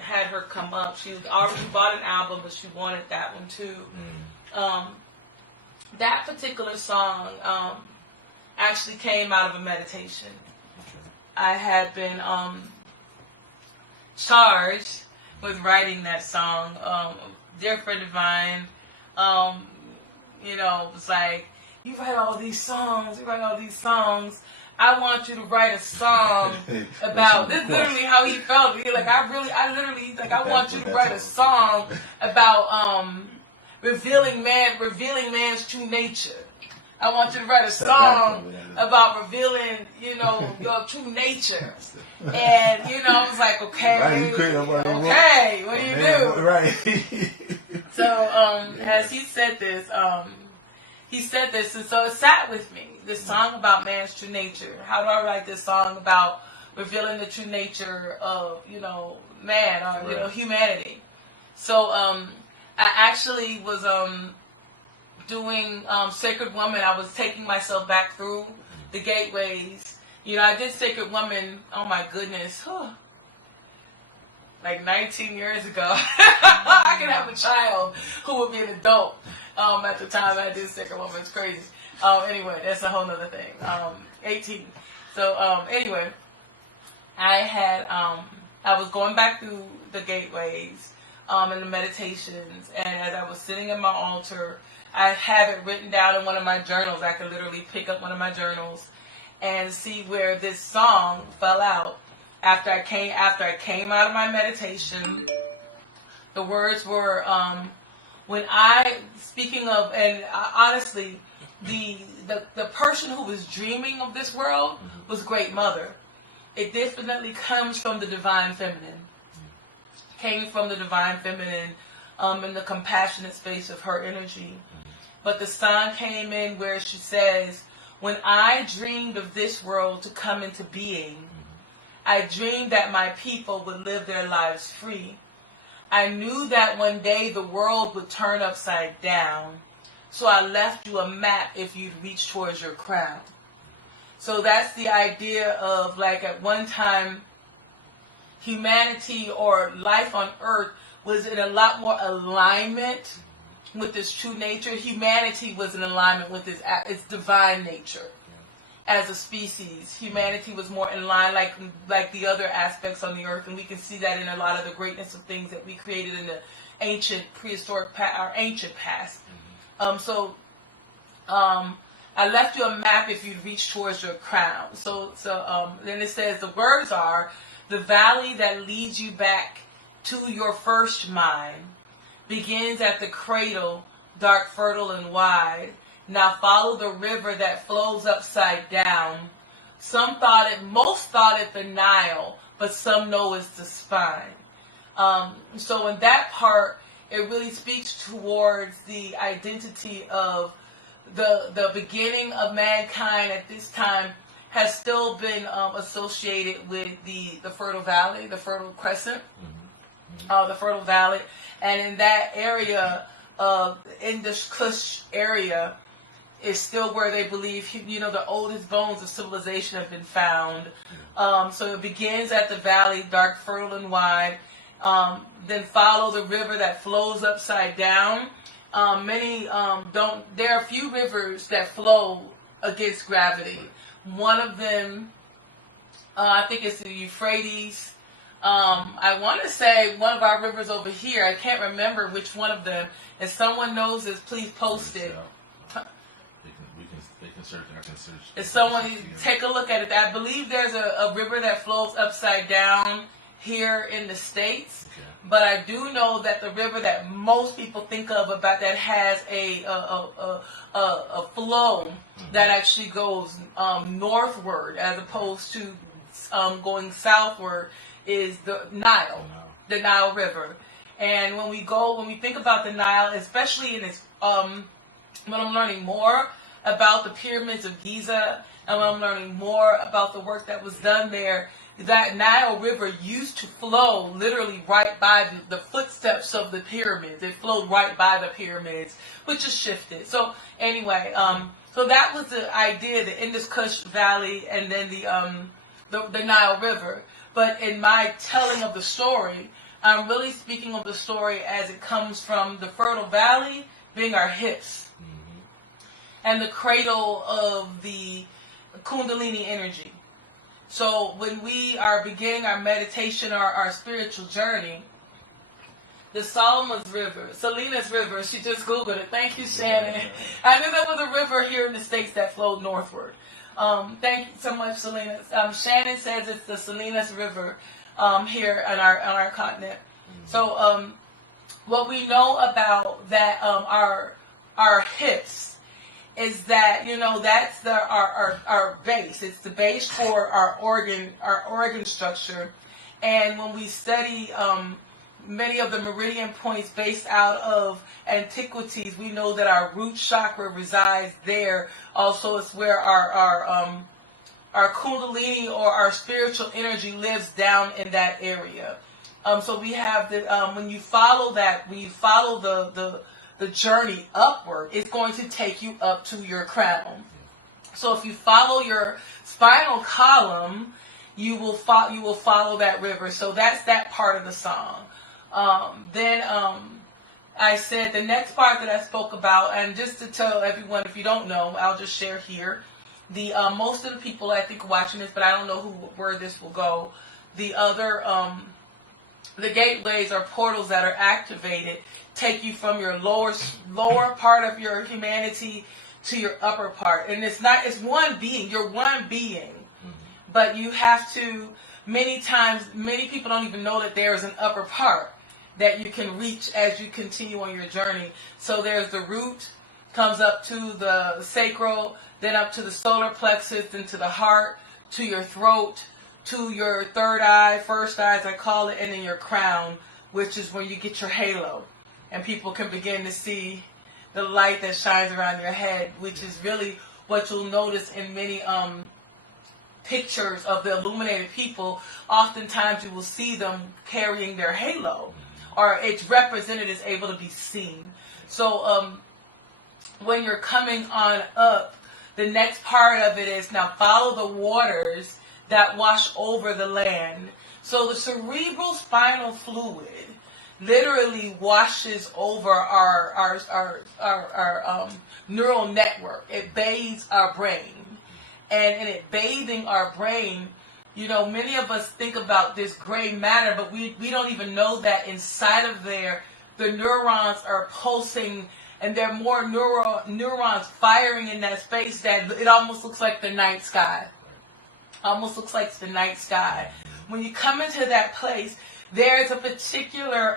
had her come up. She already bought an album, but she wanted that one too. That particular song actually came out of a meditation. I had been charged with writing that song. Dear friend of mine, was like, you write all these songs. I want you to write a song about, this is literally how he felt. He like, I want you to write a song about revealing man's true nature. I want you to write a song about revealing, your true nature. And, I was like, okay, what do you do? Right. So, as he said this, and so it sat with me, this song about man's true nature. How do I write this song about revealing the true nature of, man, or, humanity? So, I actually was, doing Sacred Woman. I was taking myself back through the gateways. I did Sacred Woman, oh my goodness, like 19 years ago. I could have a child who would be an adult at the time I did Sacred Woman. It's crazy. Anyway, that's a whole nother thing. 18. So anyway, I was going back through the gateways and the meditations, and as I was sitting at my altar, I have it written down in one of my journals. I could literally pick up one of my journals and see where this song fell out. After I came out of my meditation, the words were, honestly, the person who was dreaming of this world was Great Mother. It definitely comes from the Divine Feminine. Came from the Divine Feminine in the compassionate space of her energy. But the song came in where she says, when I dreamed of this world to come into being, I dreamed that my people would live their lives free. I knew that one day the world would turn upside down. So I left you a map if you'd reach towards your crown. So that's the idea of, like, at one time, humanity or life on earth was in a lot more alignment with its true nature. Humanity was in alignment with its divine nature. As a species, humanity was more in line like the other aspects on the earth, and we can see that in a lot of the greatness of things that we created in the ancient prehistoric our ancient past. I left you a map if you'd reach towards your crown. So then it says the words are, the valley that leads you back to your first mind begins at the cradle, dark, fertile, and wide. Now follow the river that flows upside down. Most thought it the Nile, but some know it's the spine. So in that part, it really speaks towards the identity of the beginning of mankind at this time has still been associated with the Fertile Valley, the Fertile Crescent, the Fertile Valley. And in that area, in this Kush area, is still where they believe, the oldest bones of civilization have been found. So it begins at the valley, dark, fertile, and wide. Then follow the river that flows upside down. There are a few rivers that flow against gravity. One of them, I think it's the Euphrates. I want to say one of our rivers over here. I can't remember which one of them. If someone knows this, please post it. They can search. I can search. If someone take a look at it, I believe there's a river that flows upside down here in the States. But I do know that the river that most people think of about that has a flow that actually goes northward as opposed to going southward is the Nile River. And when we think about the Nile, especially in its when I'm learning more about the pyramids of Giza, and when I'm learning more about the work that was done there, that Nile River used to flow literally right by the footsteps of the pyramids. It flowed right by the pyramids, which is shifted. So anyway, so that was the idea, the Indus Kush Valley, and then the Nile River. But in my telling of the story, I'm really speaking of the story as it comes from the Fertile Valley being our hips, and the cradle of the Kundalini energy. So when we are beginning our meditation or our spiritual journey, the Selena's River, she just Googled it. Thank you, Shannon. I knew there was a river here in the States that flowed northward. Thank you so much, Selena. Shannon says it's the Selena's River here on our continent. So what we know about that our hips is that, that's our base. It's the base for our organ structure. And when we study many of the meridian points based out of antiquities, we know that our root chakra resides there. Also, it's where our Kundalini or our spiritual energy lives down in that area. So we have when you follow the journey upward, it's going to take you up to your crown. So if you follow your spinal column, you will follow that river. So that's that part of the song. Then I said the next part that I spoke about, and just to tell everyone, if you don't know, I'll just share here. The most of the people I think watching this, but I don't know where this will go. The other the gateways or portals that are activated take you from your lower part of your humanity to your upper part. And it's one being. You're one being. But you have to, many times, many people don't even know that there is an upper part that you can reach as you continue on your journey. So there's the root, comes up to the sacral, then up to the solar plexus, then to the heart, to your throat, to your third eye, first eye as I call it, and then your crown, which is where you get your halo. And people can begin to see the light that shines around your head, which is really what you'll notice in many pictures of the illuminated people. Oftentimes you will see them carrying their halo, or it's represented as able to be seen. So when you're coming on up, the next part of it is now follow the waters that wash over the land. So the cerebral spinal fluid literally washes over our neural network. It bathes our brain. And in it bathing our brain, many of us think about this gray matter, but we don't even know that inside of there, the neurons are pulsing, and there are more neurons firing in that space that it almost looks like the night sky. Almost looks like the night sky. When you come into that place, there's a particular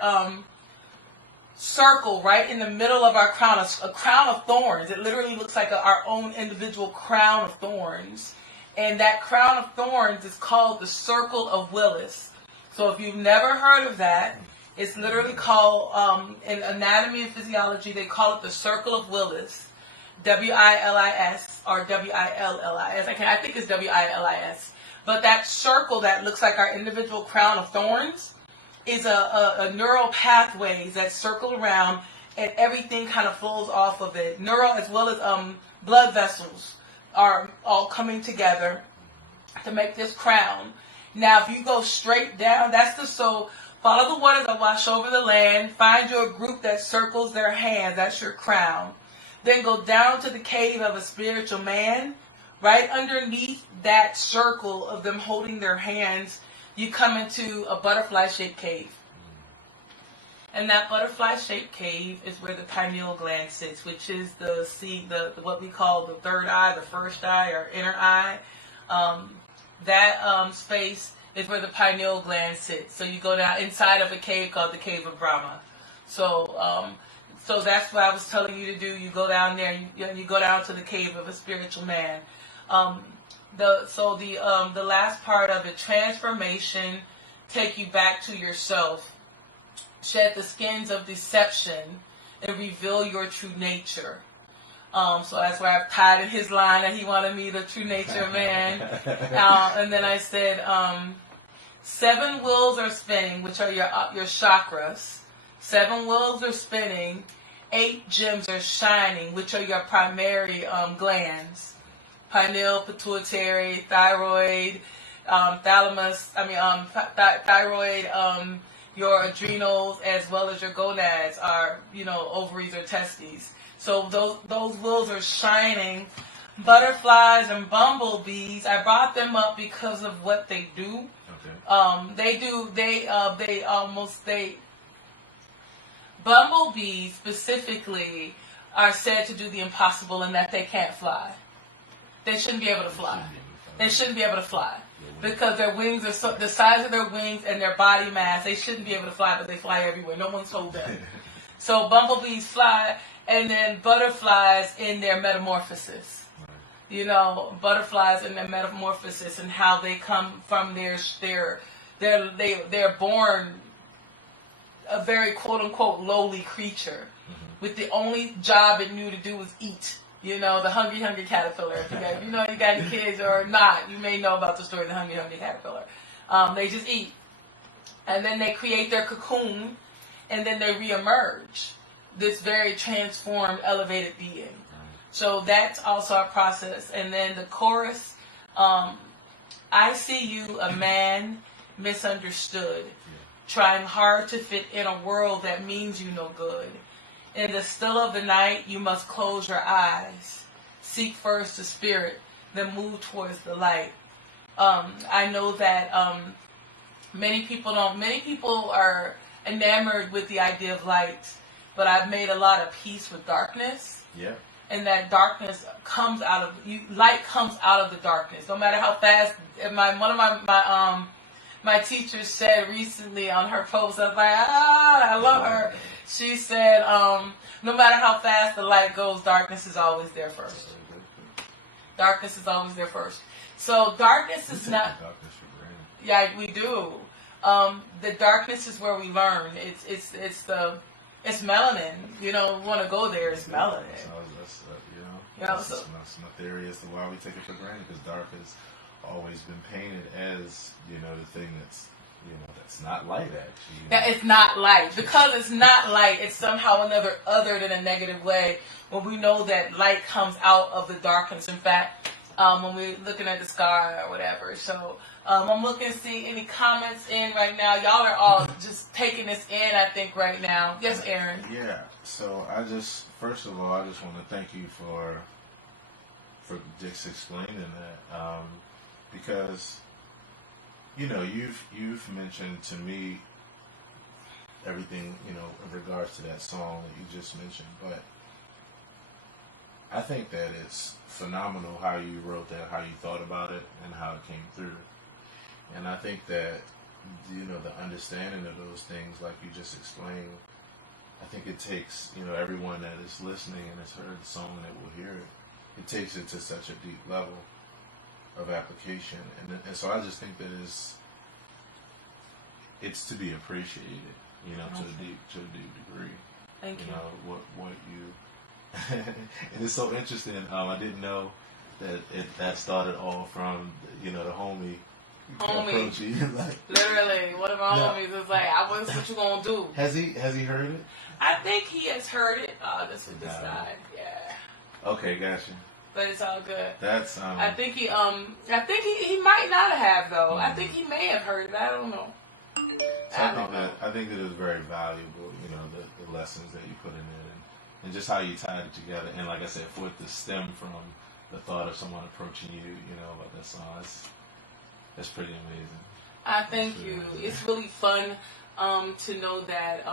circle right in the middle of our crown, a crown of thorns. It literally looks like our own individual crown of thorns. And that crown of thorns is called the Circle of Willis. So if you've never heard of that, it's literally called, in anatomy and physiology, they call it the Circle of Willis. W-I-L-I-S or W-I-L-L-I-S. I think it's W-I-L-I-S. But that circle that looks like our individual crown of thorns is a neural pathways that circle around, and everything kind of flows off of it. Neural as well as blood vessels are all coming together to make this crown. Now, if you go straight down, follow the waters that wash over the land. Find you a group that circles their hands. That's your crown. Then go down to the cave of a spiritual man. Right underneath that circle of them holding their hands, you come into a butterfly-shaped cave. And that butterfly-shaped cave is where the pineal gland sits, which is what we call the third eye, the first eye, or inner eye. That space is where the pineal gland sits. So you go down inside of a cave called the Cave of Brahma. So so that's what I was telling you to do. You go down there and you go down to the cave of a spiritual man. The last part of it, transformation, take you back to yourself, shed the skins of deception, and reveal your true nature. So that's where I've tied in his line that he wanted me the true nature man. And then I said, 7 wheels are spinning, which are your chakras. 7 wheels are spinning. 8 gems are shining, which are your primary glands: pineal, pituitary, thyroid, thalamus. Thyroid. Your adrenals as well as your gonads are, ovaries or testes. So those wheels are shining. Butterflies and bumblebees, I brought them up because of what they do. Okay. Bumblebees specifically are said to do the impossible in that they can't fly. They shouldn't be able to fly. They shouldn't be able to fly. Because their wings are the size of their wings and their body mass, they shouldn't be able to fly, but they fly everywhere. No one's told them. So bumblebees fly, and then butterflies in their metamorphosis. Butterflies in their metamorphosis and how they come from they're born a very quote unquote lowly creature, with the only job it knew to do was eat. The hungry caterpillar. If you got any kids or not, you may know about the story of the hungry caterpillar. They just eat. And then they create their cocoon, and then they reemerge, this very transformed, elevated being. So that's also a process. And then the chorus, I see you, a man misunderstood, trying hard to fit in a world that means you no good. In the still of the night, you must close your eyes. Seek first the spirit, then move towards the light. I know that many people are enamored with the idea of light, but I've made a lot of peace with darkness. Yeah. And that darkness comes out of you. Light comes out of the darkness. No matter how fast. One of my teachers said recently on her post, I was like, I love her. She said, no matter how fast the light goes, darkness is always there first. Darkness is always there first. So darkness is not. Yeah, we do. The darkness is where we learn. It's melanin. You don't want to go there. It's melanin. That's my theory as to why we take it for granted, because dark has always been painted as, the thing that's not light, actually. That it's not light. Because it's not light, it's somehow another other than a negative way, when we know that light comes out of the darkness. In fact, when we're looking at the sky or whatever. So I'm looking to see any comments in right now. Y'all are all just taking this in, I think, right now. Yes, Aaron? Yeah. So first of all, I just want to thank you for just explaining that. Because, you've mentioned to me everything, in regards to that song that you just mentioned. But I think that it's phenomenal how you wrote that, how you thought about it, and how it came through. And I think that, the understanding of those things, like you just explained, I think it takes, everyone that is listening and has heard the song and that will hear it, it takes it to such a deep level of application. And so I just think that it's to be appreciated, to a deep degree. Thank you. What you and it's so interesting. I didn't know that that started all from the homie approach you. Like, literally, one of my homies was like, "What's what you gonna do?" Has he heard it? I think he has heard it. This is this side, yeah. Okay, gotcha. But it's all good. That's I think he might not have though. I think he may have heard it. I don't know. So I think that it's very valuable. The lessons that you put in it, and just how you tied it together. And like I said, for it to stem from the thought of someone approaching you, about that song, that's pretty amazing. I thank you. Amazing. It's really fun to know that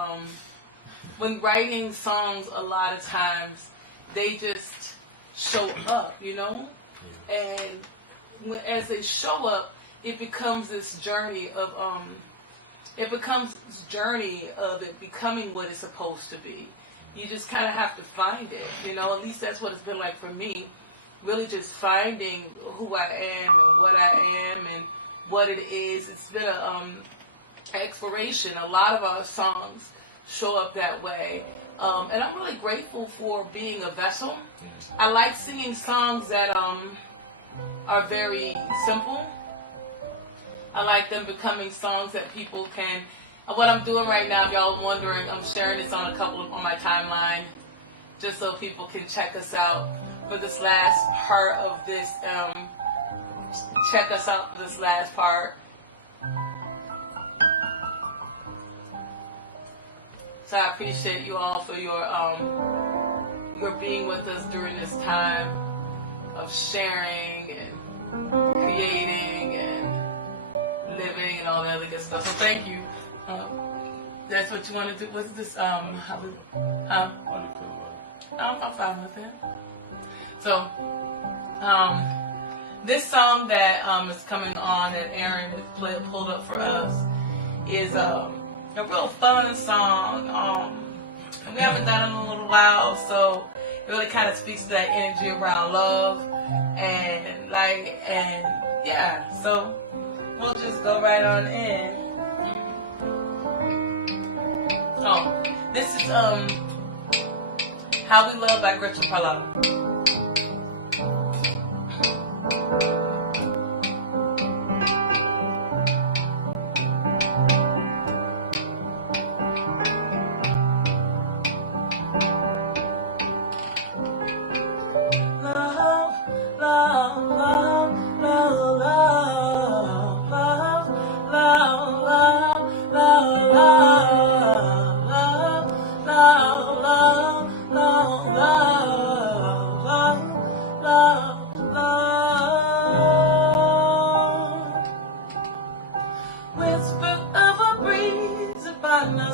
when writing songs, a lot of times they just show up, And as they show up, it becomes this journey of it becomes this journey of it becoming what it's supposed to be. You just kind of have to find it, you know. At least that's what it's been like for me. Really, just finding who I am and what I am and what it is. It's been a exploration. A lot of our songs show up that way, and I'm really grateful for being a vessel. I like singing songs that are very simple. I like them becoming songs that people can. What I'm doing right now, if y'all wondering, I'm sharing this on on my timeline, just so people can check us out for this last part of this. Check us out for this last part. So I appreciate you all for your being with us during this time of sharing and creating and living and all the other good stuff. So thank you. That's what you want to do. What's this? I'm fine with it. So, this song that is coming on that Aaron has pulled up for us is a real fun song. And we haven't done it in a little while, so it really kind of speaks to that energy around love and yeah. So we'll just go right on in. Oh, this is How We Love by Gigtorial.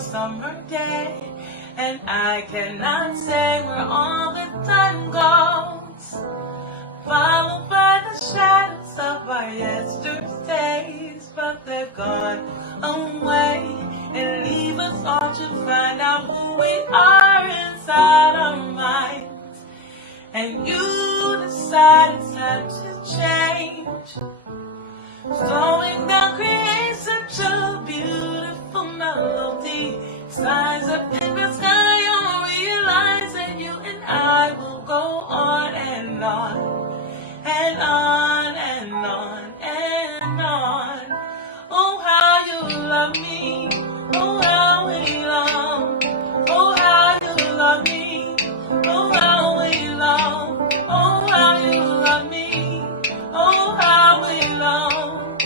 Summer day, and I cannot say where all the time goes, followed by the shadows of our yesterdays, but they're gone away and leave us all to find out who we are inside our minds. And you decide it's time to change, slowing down creates such a beautiful melody. Slides up in the sky, you'll realize that you and I will go on and on and on and on and on. Oh, how you love me. Oh, how we love. Oh, how you love me. Oh, how we love. Oh, how you love me. Oh, how we love.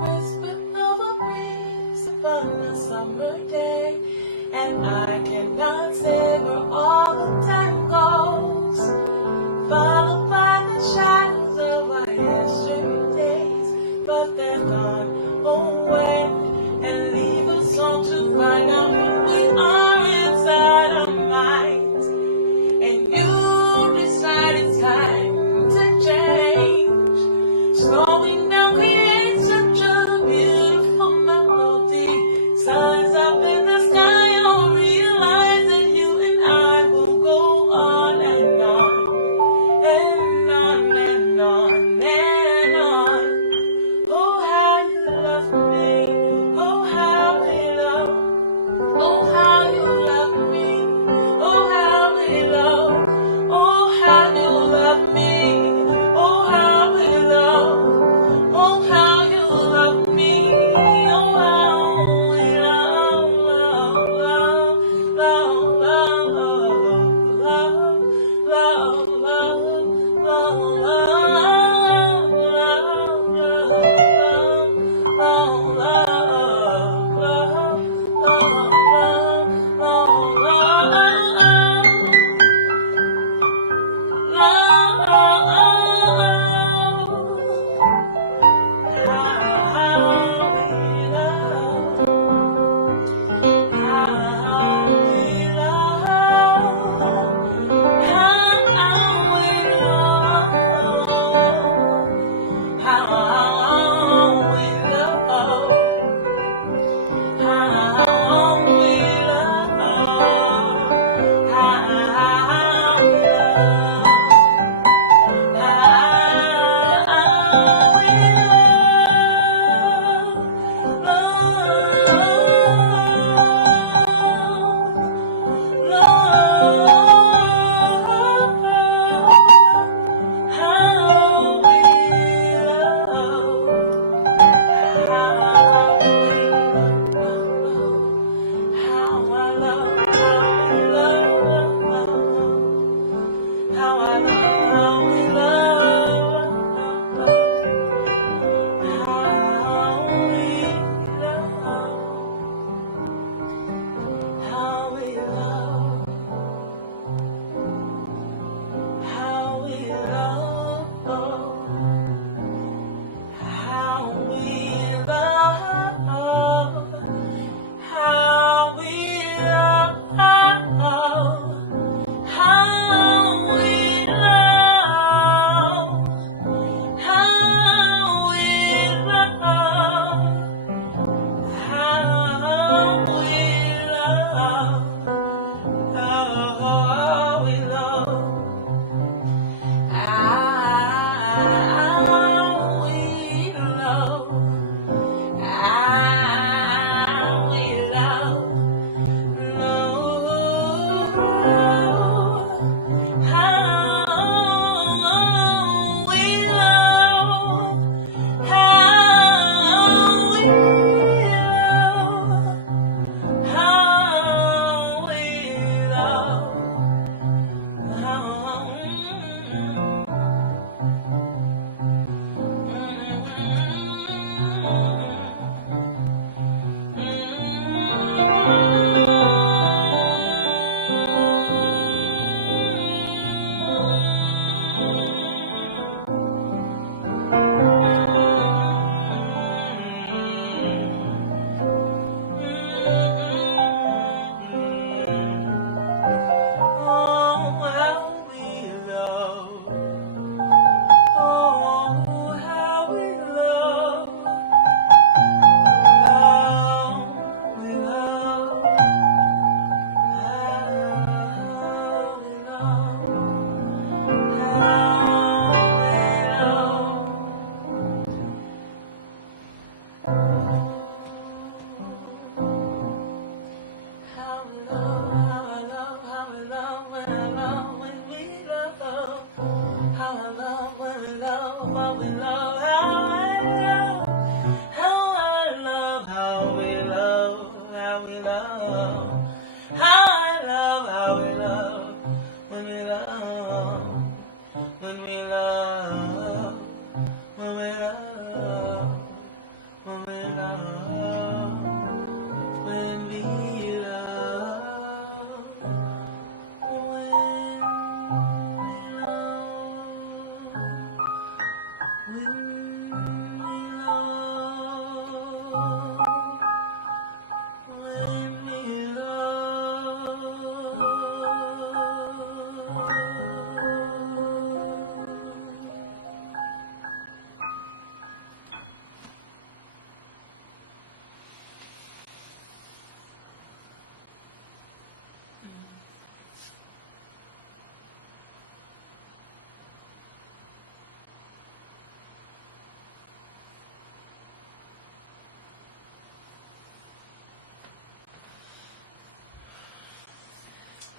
whisper of a breeze upon a summer day, and I cannot say where all the time goes, followed by the shadows of our yesterdays, but they're gone away and leave us all to find out who we are inside our minds. And you decide it's time to change. Slowing down creates such a beautiful melody. Signs up in the sky, you'll realize that you and I will go on and on and on and on and on. Oh, how you love me. Oh, how we love. Oh, how you love me. Oh, how we love. Oh, how you love me. Oh, how we love. Oh, how you love me. Oh, how we love, love, love, love, love, love, love, love, love, love, love,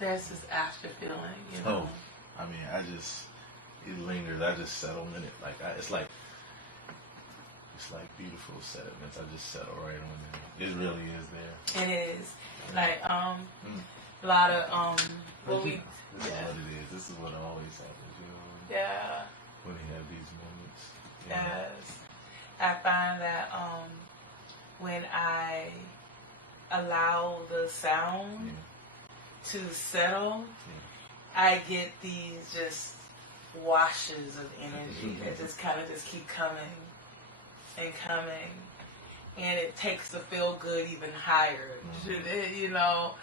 there's this after feeling, you know. I mean, it lingers. I just settle in it. Like it's like beautiful sediments. I just settle right on there. It really is there. It is. Like a lot of what we. This is what it is. This is what always happens, you know. Yeah. When you have these moments. Yes. I find that when I allow the sound to settle, I get these just washes of energy that just kind of just keep coming and coming, and it takes the feel good even higher. You know,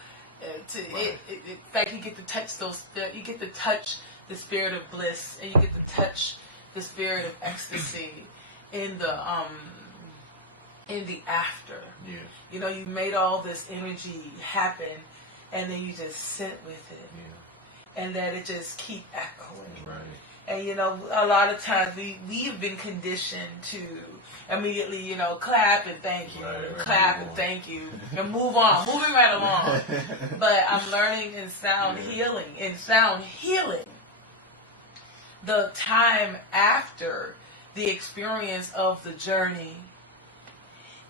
in fact, you get to touch you get to touch the spirit of bliss, and you get to touch the spirit of ecstasy in the after. Yeah. You know, you made all this energy happen, and then you just sit with it, and that it just keep echoing. Right. And you know, a lot of times we've been conditioned to immediately, you know, clap and thank you, clap and thank you, and move on, moving right along. But I'm learning in sound healing, the time after the experience of the journey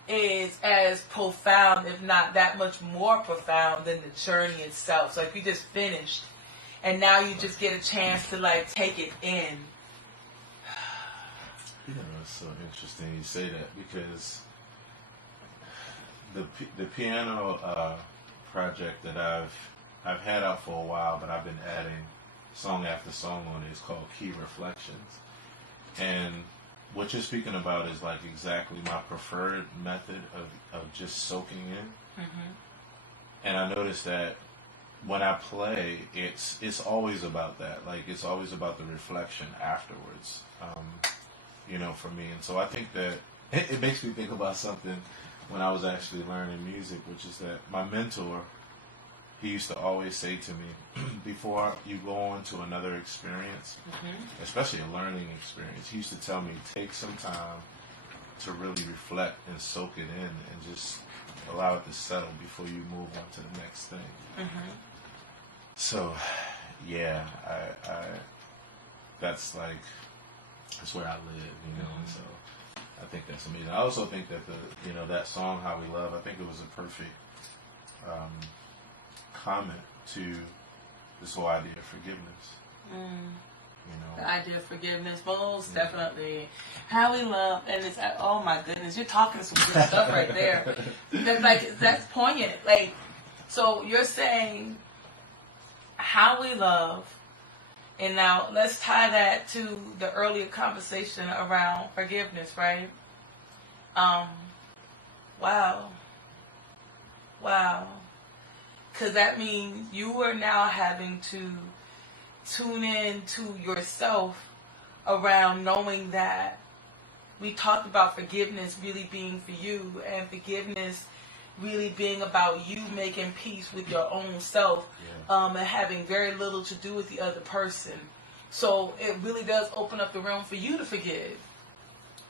is as profound, if not that much more profound than the journey itself. So if you just finished, and now you just get a chance to like take it in. You know, it's so interesting you say that, because the piano project that I've had out for a while, but I've been adding song after song on it, is called Key Reflections. And what you're speaking about is like exactly my preferred method of just soaking in. And I noticed that when I play, it's always about that. Like, it's always about the reflection afterwards, you know, for me. And so I think that it makes me think about something when I was actually learning music, which is that my mentor, he used to always say to me, before you go on to another experience, especially a learning experience, he used to tell me, take some time to really reflect and soak it in and just allow it to settle before you move on to the next thing. So, yeah, I that's where I live, you know, and so I think that's amazing. I also think that that song, How We Love, I think it was a perfect comment to this whole idea of forgiveness. You know, the idea of forgiveness, most definitely. How We Love, and it's, oh my goodness, you're talking some good stuff right there. That's poignant. Like, so you're saying how we love, and now let's tie that to the earlier conversation around forgiveness, right? Wow. Because that means you are now having to tune in to yourself around knowing that we talked about forgiveness really being for you, and forgiveness really being about you making peace with your own self, and having very little to do with the other person. So it really does open up the realm for you to forgive.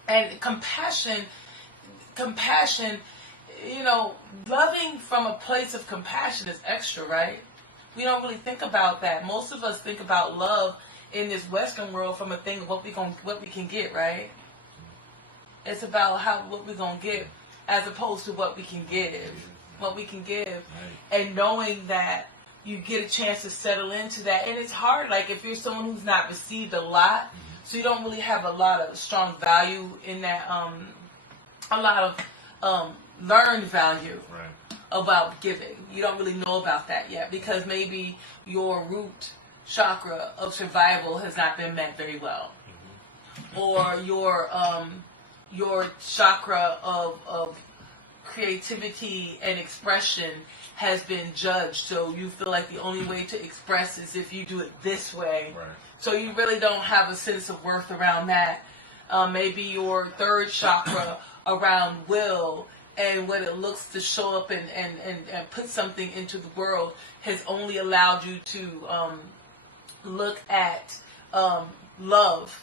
And compassion, you know, loving from a place of compassion is extra, right? We don't really think about that. Most of us think about love in this Western world from a thing of what we can get, right? It's about what we're gonna get, as opposed to what we can give. What we can give, and knowing that you get a chance to settle into that. And it's hard, like if you're someone who's not received a lot, so you don't really have a lot of strong value in that, a lot of learned value about giving. You don't really know about that yet, because maybe your root chakra of survival has not been met very well, or your chakra of creativity and expression has been judged, so you feel like the only way to express is if you do it this way. So you really don't have a sense of worth around that. Maybe your third chakra around will and what it looks to show up and put something into the world has only allowed you to look at love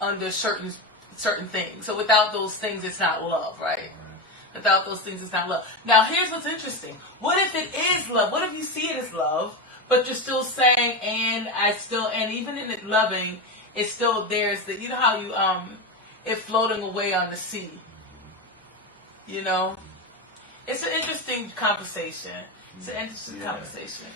under certain things. So without those things, it's not love, right? Without those things, it's not love. Now, here's what's interesting. What if it is love? What if you see it as love, but you're still saying, and even in it loving, it's still there's the, you know how you, it floating away on the sea. You know? It's an interesting conversation. It's an interesting conversation.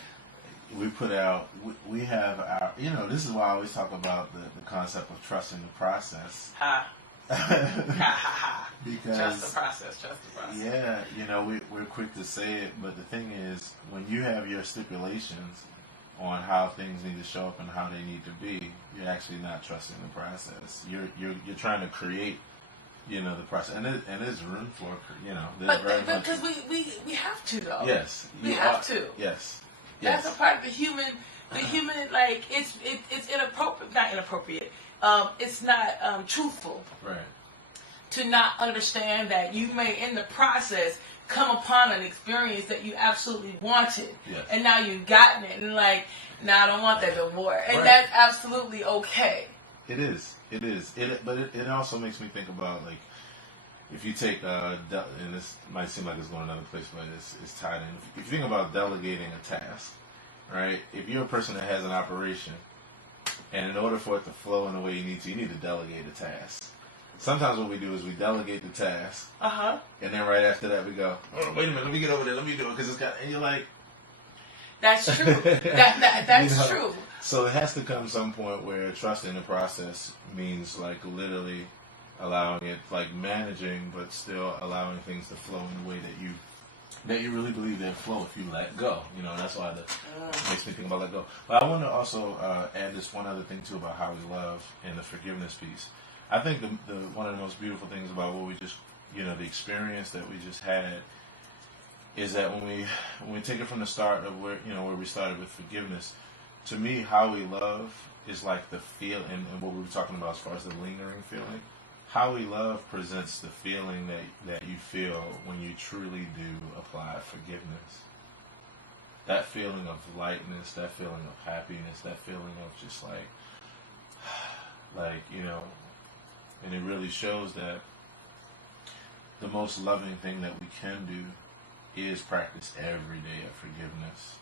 We put out, we have our, you know, this is why I always talk about the concept of trusting the process. Ha. Ha ha ha. Because trust the process, trust the process. Yeah, you know, we're quick to say it, but the thing is, when you have your stipulations on how things need to show up and how they need to be, you're actually not trusting the process. You're trying to create, you know, the process, and there's room for, you know, but because we have to though. Yes, we have to. Yes, that's a part of the human. Like it's inappropriate, not inappropriate. It's not truthful. Right. To not understand that you may, in the process, come upon an experience that you absolutely wanted, yes. And now you've gotten it, and like, now I don't want that no more, and right. That's absolutely okay. It is. But it also makes me think about, like, if you take and this might seem like it's going another place, but it's tied in. If you think about delegating a task, right? If you're a person that has an operation, and in order for it to flow in the way you need to delegate a task. Sometimes what we do is we delegate the task, and then right after that we go, oh, wait a minute, let me get over there, let me do it, because it's got, and you're like, that's true. That's you know? True. So it has to come some point where trusting the process means like literally allowing it, like managing, but still allowing things to flow in the way that you really believe they'll flow if you let go. You know, that's why it makes me think about let go. But I want to also add this one other thing too about how we love and the forgiveness piece. I think the one of the most beautiful things about what we just, you know, the experience that we just had is that when we take it from the start of where we started with forgiveness, to me, how we love is like the feel, and what we were talking about as far as the lingering feeling. How we love presents the feeling that you feel when you truly do apply forgiveness. That feeling of lightness, that feeling of happiness, that feeling of just like, you know, and it really shows that the most loving thing that we can do is practice every day of forgiveness.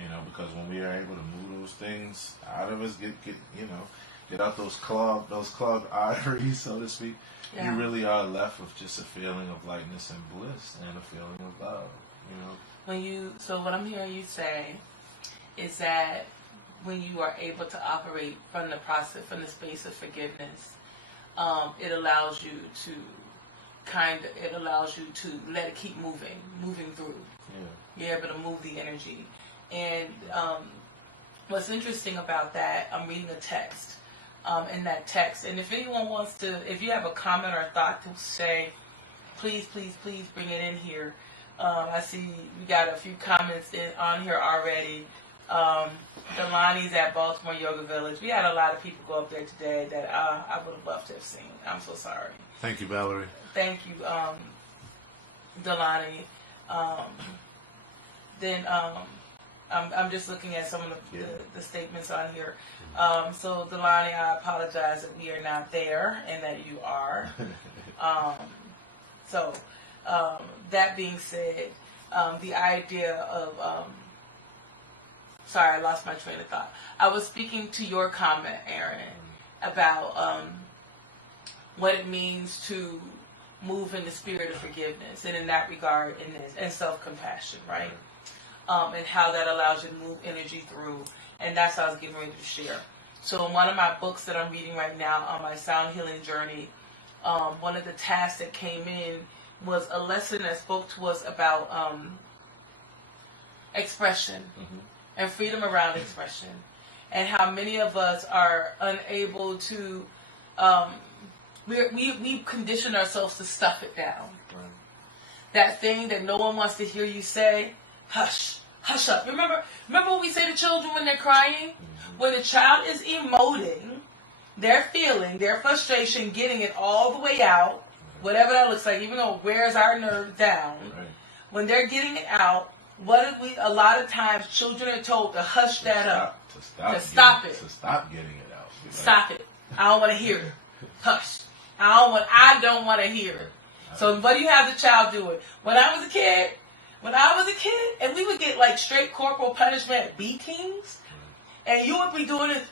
You know, because when we are able to move those things out of us, get out those clogged arteries, so to speak, you really are left with just a feeling of lightness and bliss and a feeling of love. You know. So what I'm hearing you say is that when you are able to operate from the process, from the space of forgiveness, it allows you to let it keep moving through. Yeah. You're able to move the energy. And what's interesting about that, I'm reading a text. In that text, and if anyone wants to, if you have a comment or a thought to say, please bring it in here. I see we got a few comments on here already. Delani's at Baltimore Yoga Village. We had a lot of people go up there today that I would have loved to have seen. I'm so sorry. Thank you, Valerie. Thank you, Delani. I'm just looking at some of the statements on here. So, Delani, I apologize that we are not there and that you are. That being said, the idea of... sorry, I lost my train of thought. I was speaking to your comment, Aaron, about what it means to move in the spirit of forgiveness, and in that regard, and self-compassion, right? And how that allows you to move energy through. And that's what I was getting ready to share. So in one of my books that I'm reading right now on my sound healing journey, one of the tasks that came in was a lesson that spoke to us about expression and freedom around expression, and how many of us are unable to, we condition ourselves to stuff it down. Right. That thing that no one wants to hear you say, hush. Hush up. Remember what we say to children when they're crying? When a child is emoting, they're feeling their frustration, getting it all the way out, whatever that looks like, even though it wears our nerves down. Right. When they're getting it out, a lot of times children are told to hush that up. To stop it. To stop getting it out. Stop it. I don't want to hear it. Hush. I don't want to hear it. So what do you have the child doing? When I was a kid, and we would get like straight corporal punishment beatings, and you would be doing it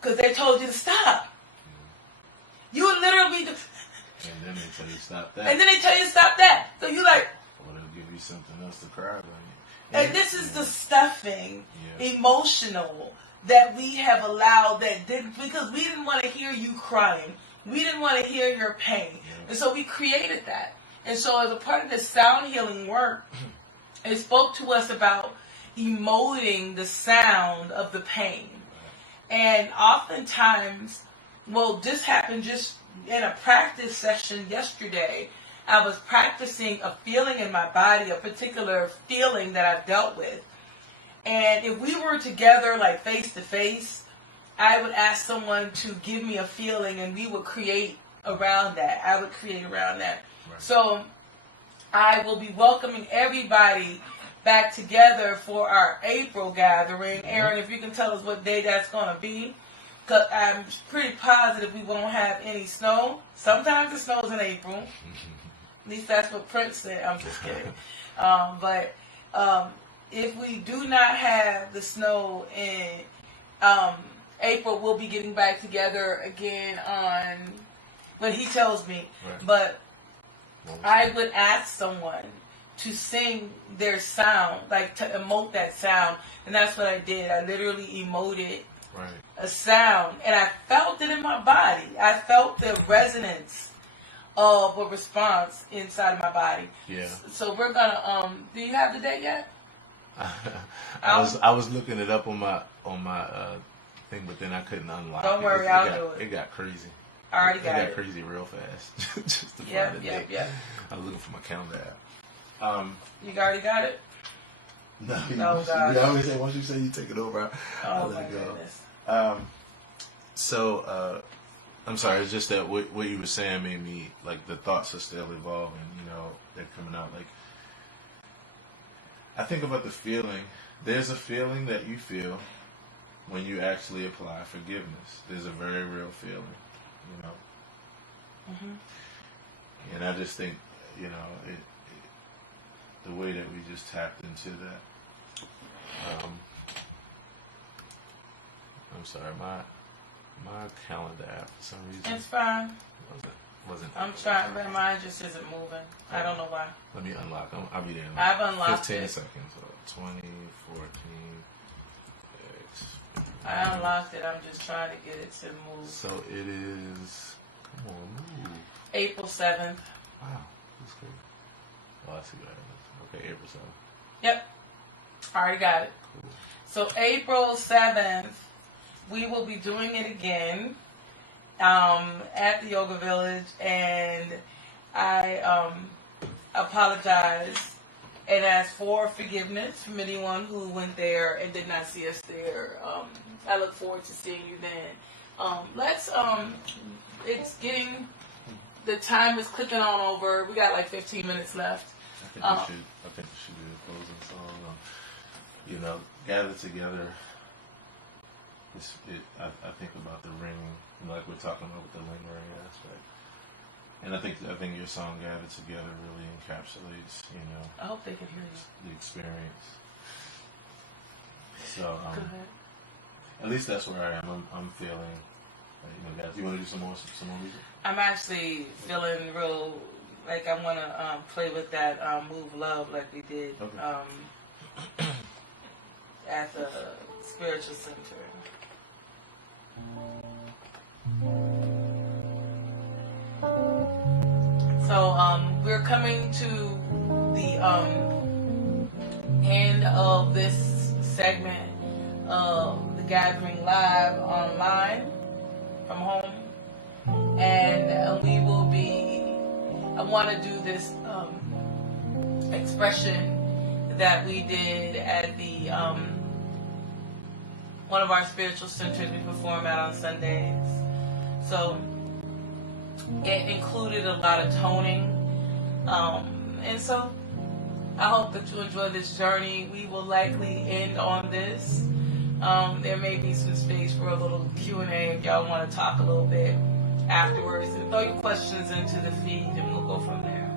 because they told you to stop. You would literally do. And then they tell you stop that. And then they tell you to stop that. So you like. Or they'll give you something else to cry about. And this is the stuffing, emotional, that we have allowed because we didn't want to hear you crying. We didn't want to hear your pain. Yeah. And so we created that. And so as a part of this sound healing work, it spoke to us about emoting the sound of the pain. And oftentimes, this happened just in a practice session yesterday. I was practicing a feeling in my body, a particular feeling that I've dealt with. And if we were together, like face to face, I would ask someone to give me a feeling and we would create around that. I would create around that. Right. So I will be welcoming everybody back together for our April gathering. Aaron, if you can tell us what day that's going to be. Because I'm pretty positive we won't have any snow. Sometimes it snows in April. At least that's what Prince said. I'm just kidding. But if we do not have the snow in April, we'll be getting back together again on when he tells me. Right. But I would ask someone to sing their sound, like to emote that sound. And that's what I did. I literally emoted a sound. And I felt it in my body. I felt the resonance of a response inside of my body. Yeah. So we're gonna do you have the date yet? I was looking it up on my thing, but then I couldn't unlock it. Don't worry, I'll do it. It got crazy. I already got it. It got crazy real fast. Just to find the date. Yep. I was looking for my calendar app. You already got it? No. God. I always say once you say you take it over, I let it go. Goodness. So I'm sorry, it's just that what you were saying made me, like, the thoughts are still evolving, they're coming out. Like, I think about the feeling. There's a feeling that you feel when you actually apply forgiveness. There's a very real feeling, Mm-hmm. And I just think, the way that we just tapped into that. I'm sorry, my calendar app for some reason. It's fine. Wasn't. I'm trying, but mine just isn't moving. I don't know why. Let me unlock. I'll be there in I've unlocked 15 it. seconds. 20, 14, I unlocked it. I'm just trying to get it to move. So it is. Come on, move. April 7th. Wow, that's great. Oh, I see what it is. Okay, April 7th. Yep. I already got it. Cool. So April 7th, we will be doing it again at the Yoga Village, and I apologize and ask for forgiveness from anyone who went there and did not see us there. I look forward to seeing you then. It's getting, the time is clicking on over. We got like 15 minutes left. I think we should do the closing song. Gather together. I think about the ring, like we're talking about with the lingering aspect. And I think your song "Gather Together" really encapsulates, I hope they can hear you. The experience. So, at least that's where I am. I'm feeling. Guys, you want to do some more music? I'm actually feeling real. Like I want to play with that "Move Love" like we did at the Spiritual Center. So we're coming to the end of this segment of the gathering live online from home, and we will be. I want to do this expression that we did at the one of our spiritual centers we perform at on Sundays. So it included a lot of toning. And so I hope that you enjoy this journey. We will likely end on this. There may be some space for a little Q&A if y'all want to talk a little bit. afterwards, and throw your questions into the feed, and we'll go from there.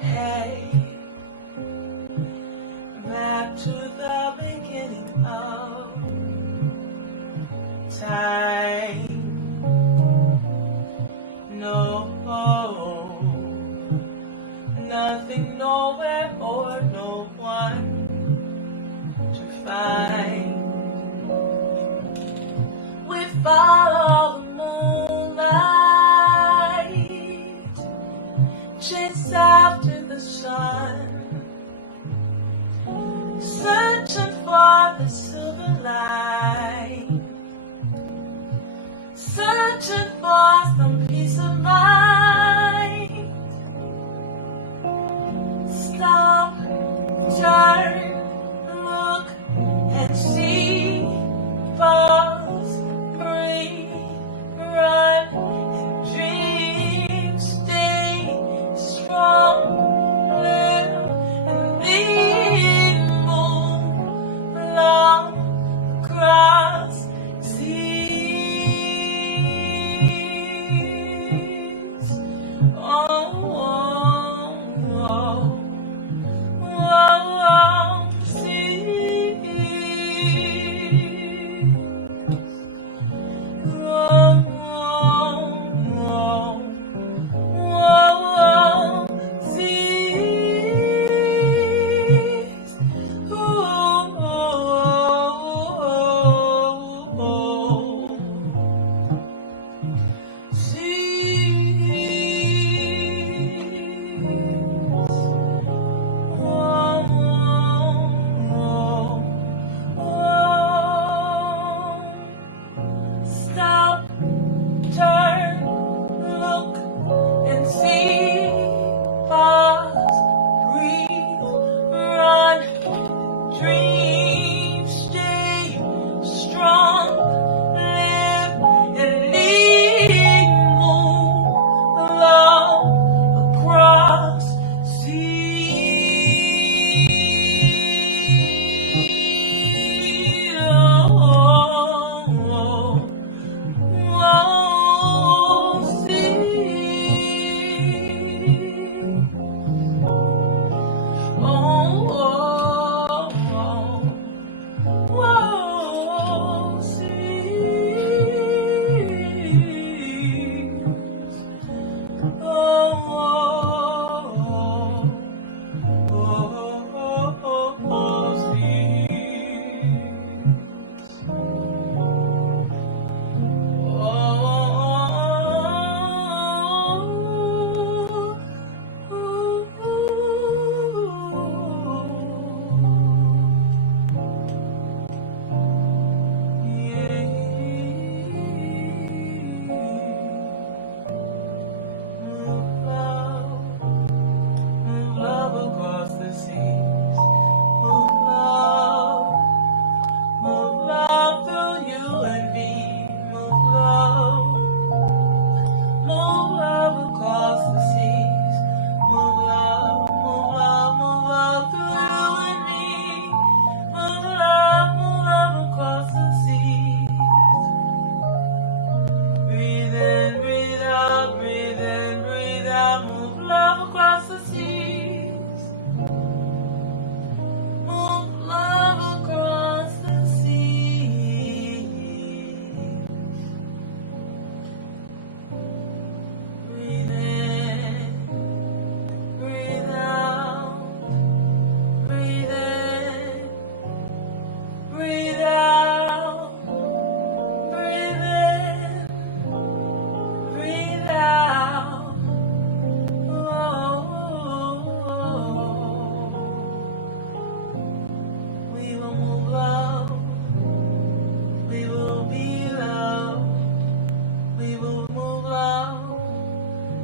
Hey, back to the beginning of time. No, nothing, nowhere, or no one to find. We follow the moonlight, chase after the sun, searching for the silver light, searching for some peace of mind. Stop, turn, look, and see. Pause, breathe,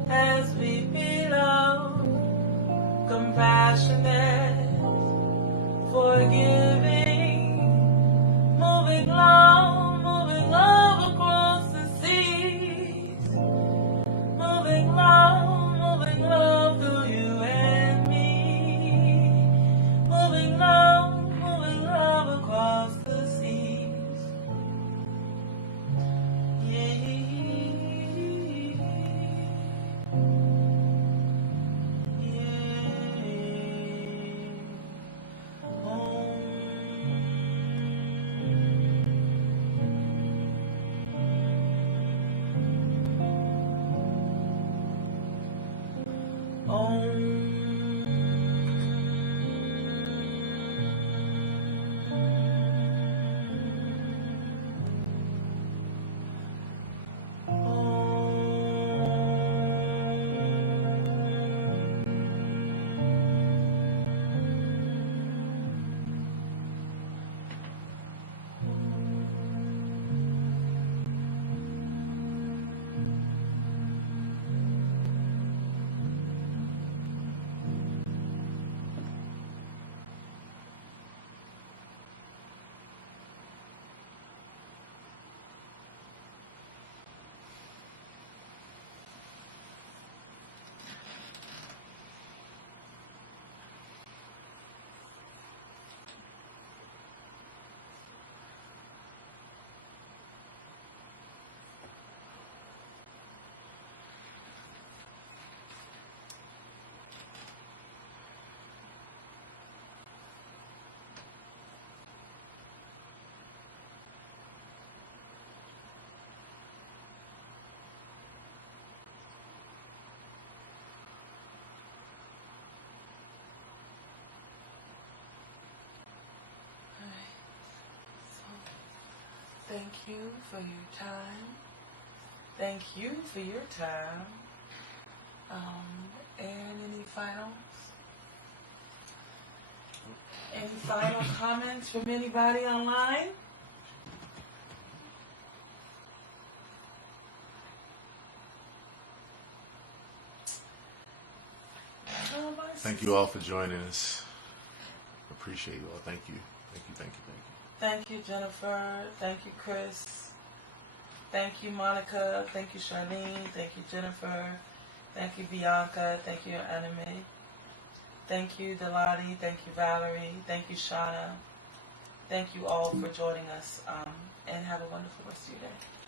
as we belong, compassionate, forgiving, moving love across the seas, moving love through you and me, moving love across the seas. Yeah. Thank you for your time. Thank you for your time. And any final comments from anybody online? Thank you all for joining us. Appreciate you all. Thank you. Thank you, thank you, thank you. Thank you, Jennifer. Thank you, Chris. Thank you, Monica. Thank you, Charlene. Thank you, Jennifer. Thank you, Bianca. Thank you, Anime. Thank you, Delani. Thank you, Valerie. Thank you, Shauna. Thank you all for joining us. And have a wonderful rest of your day.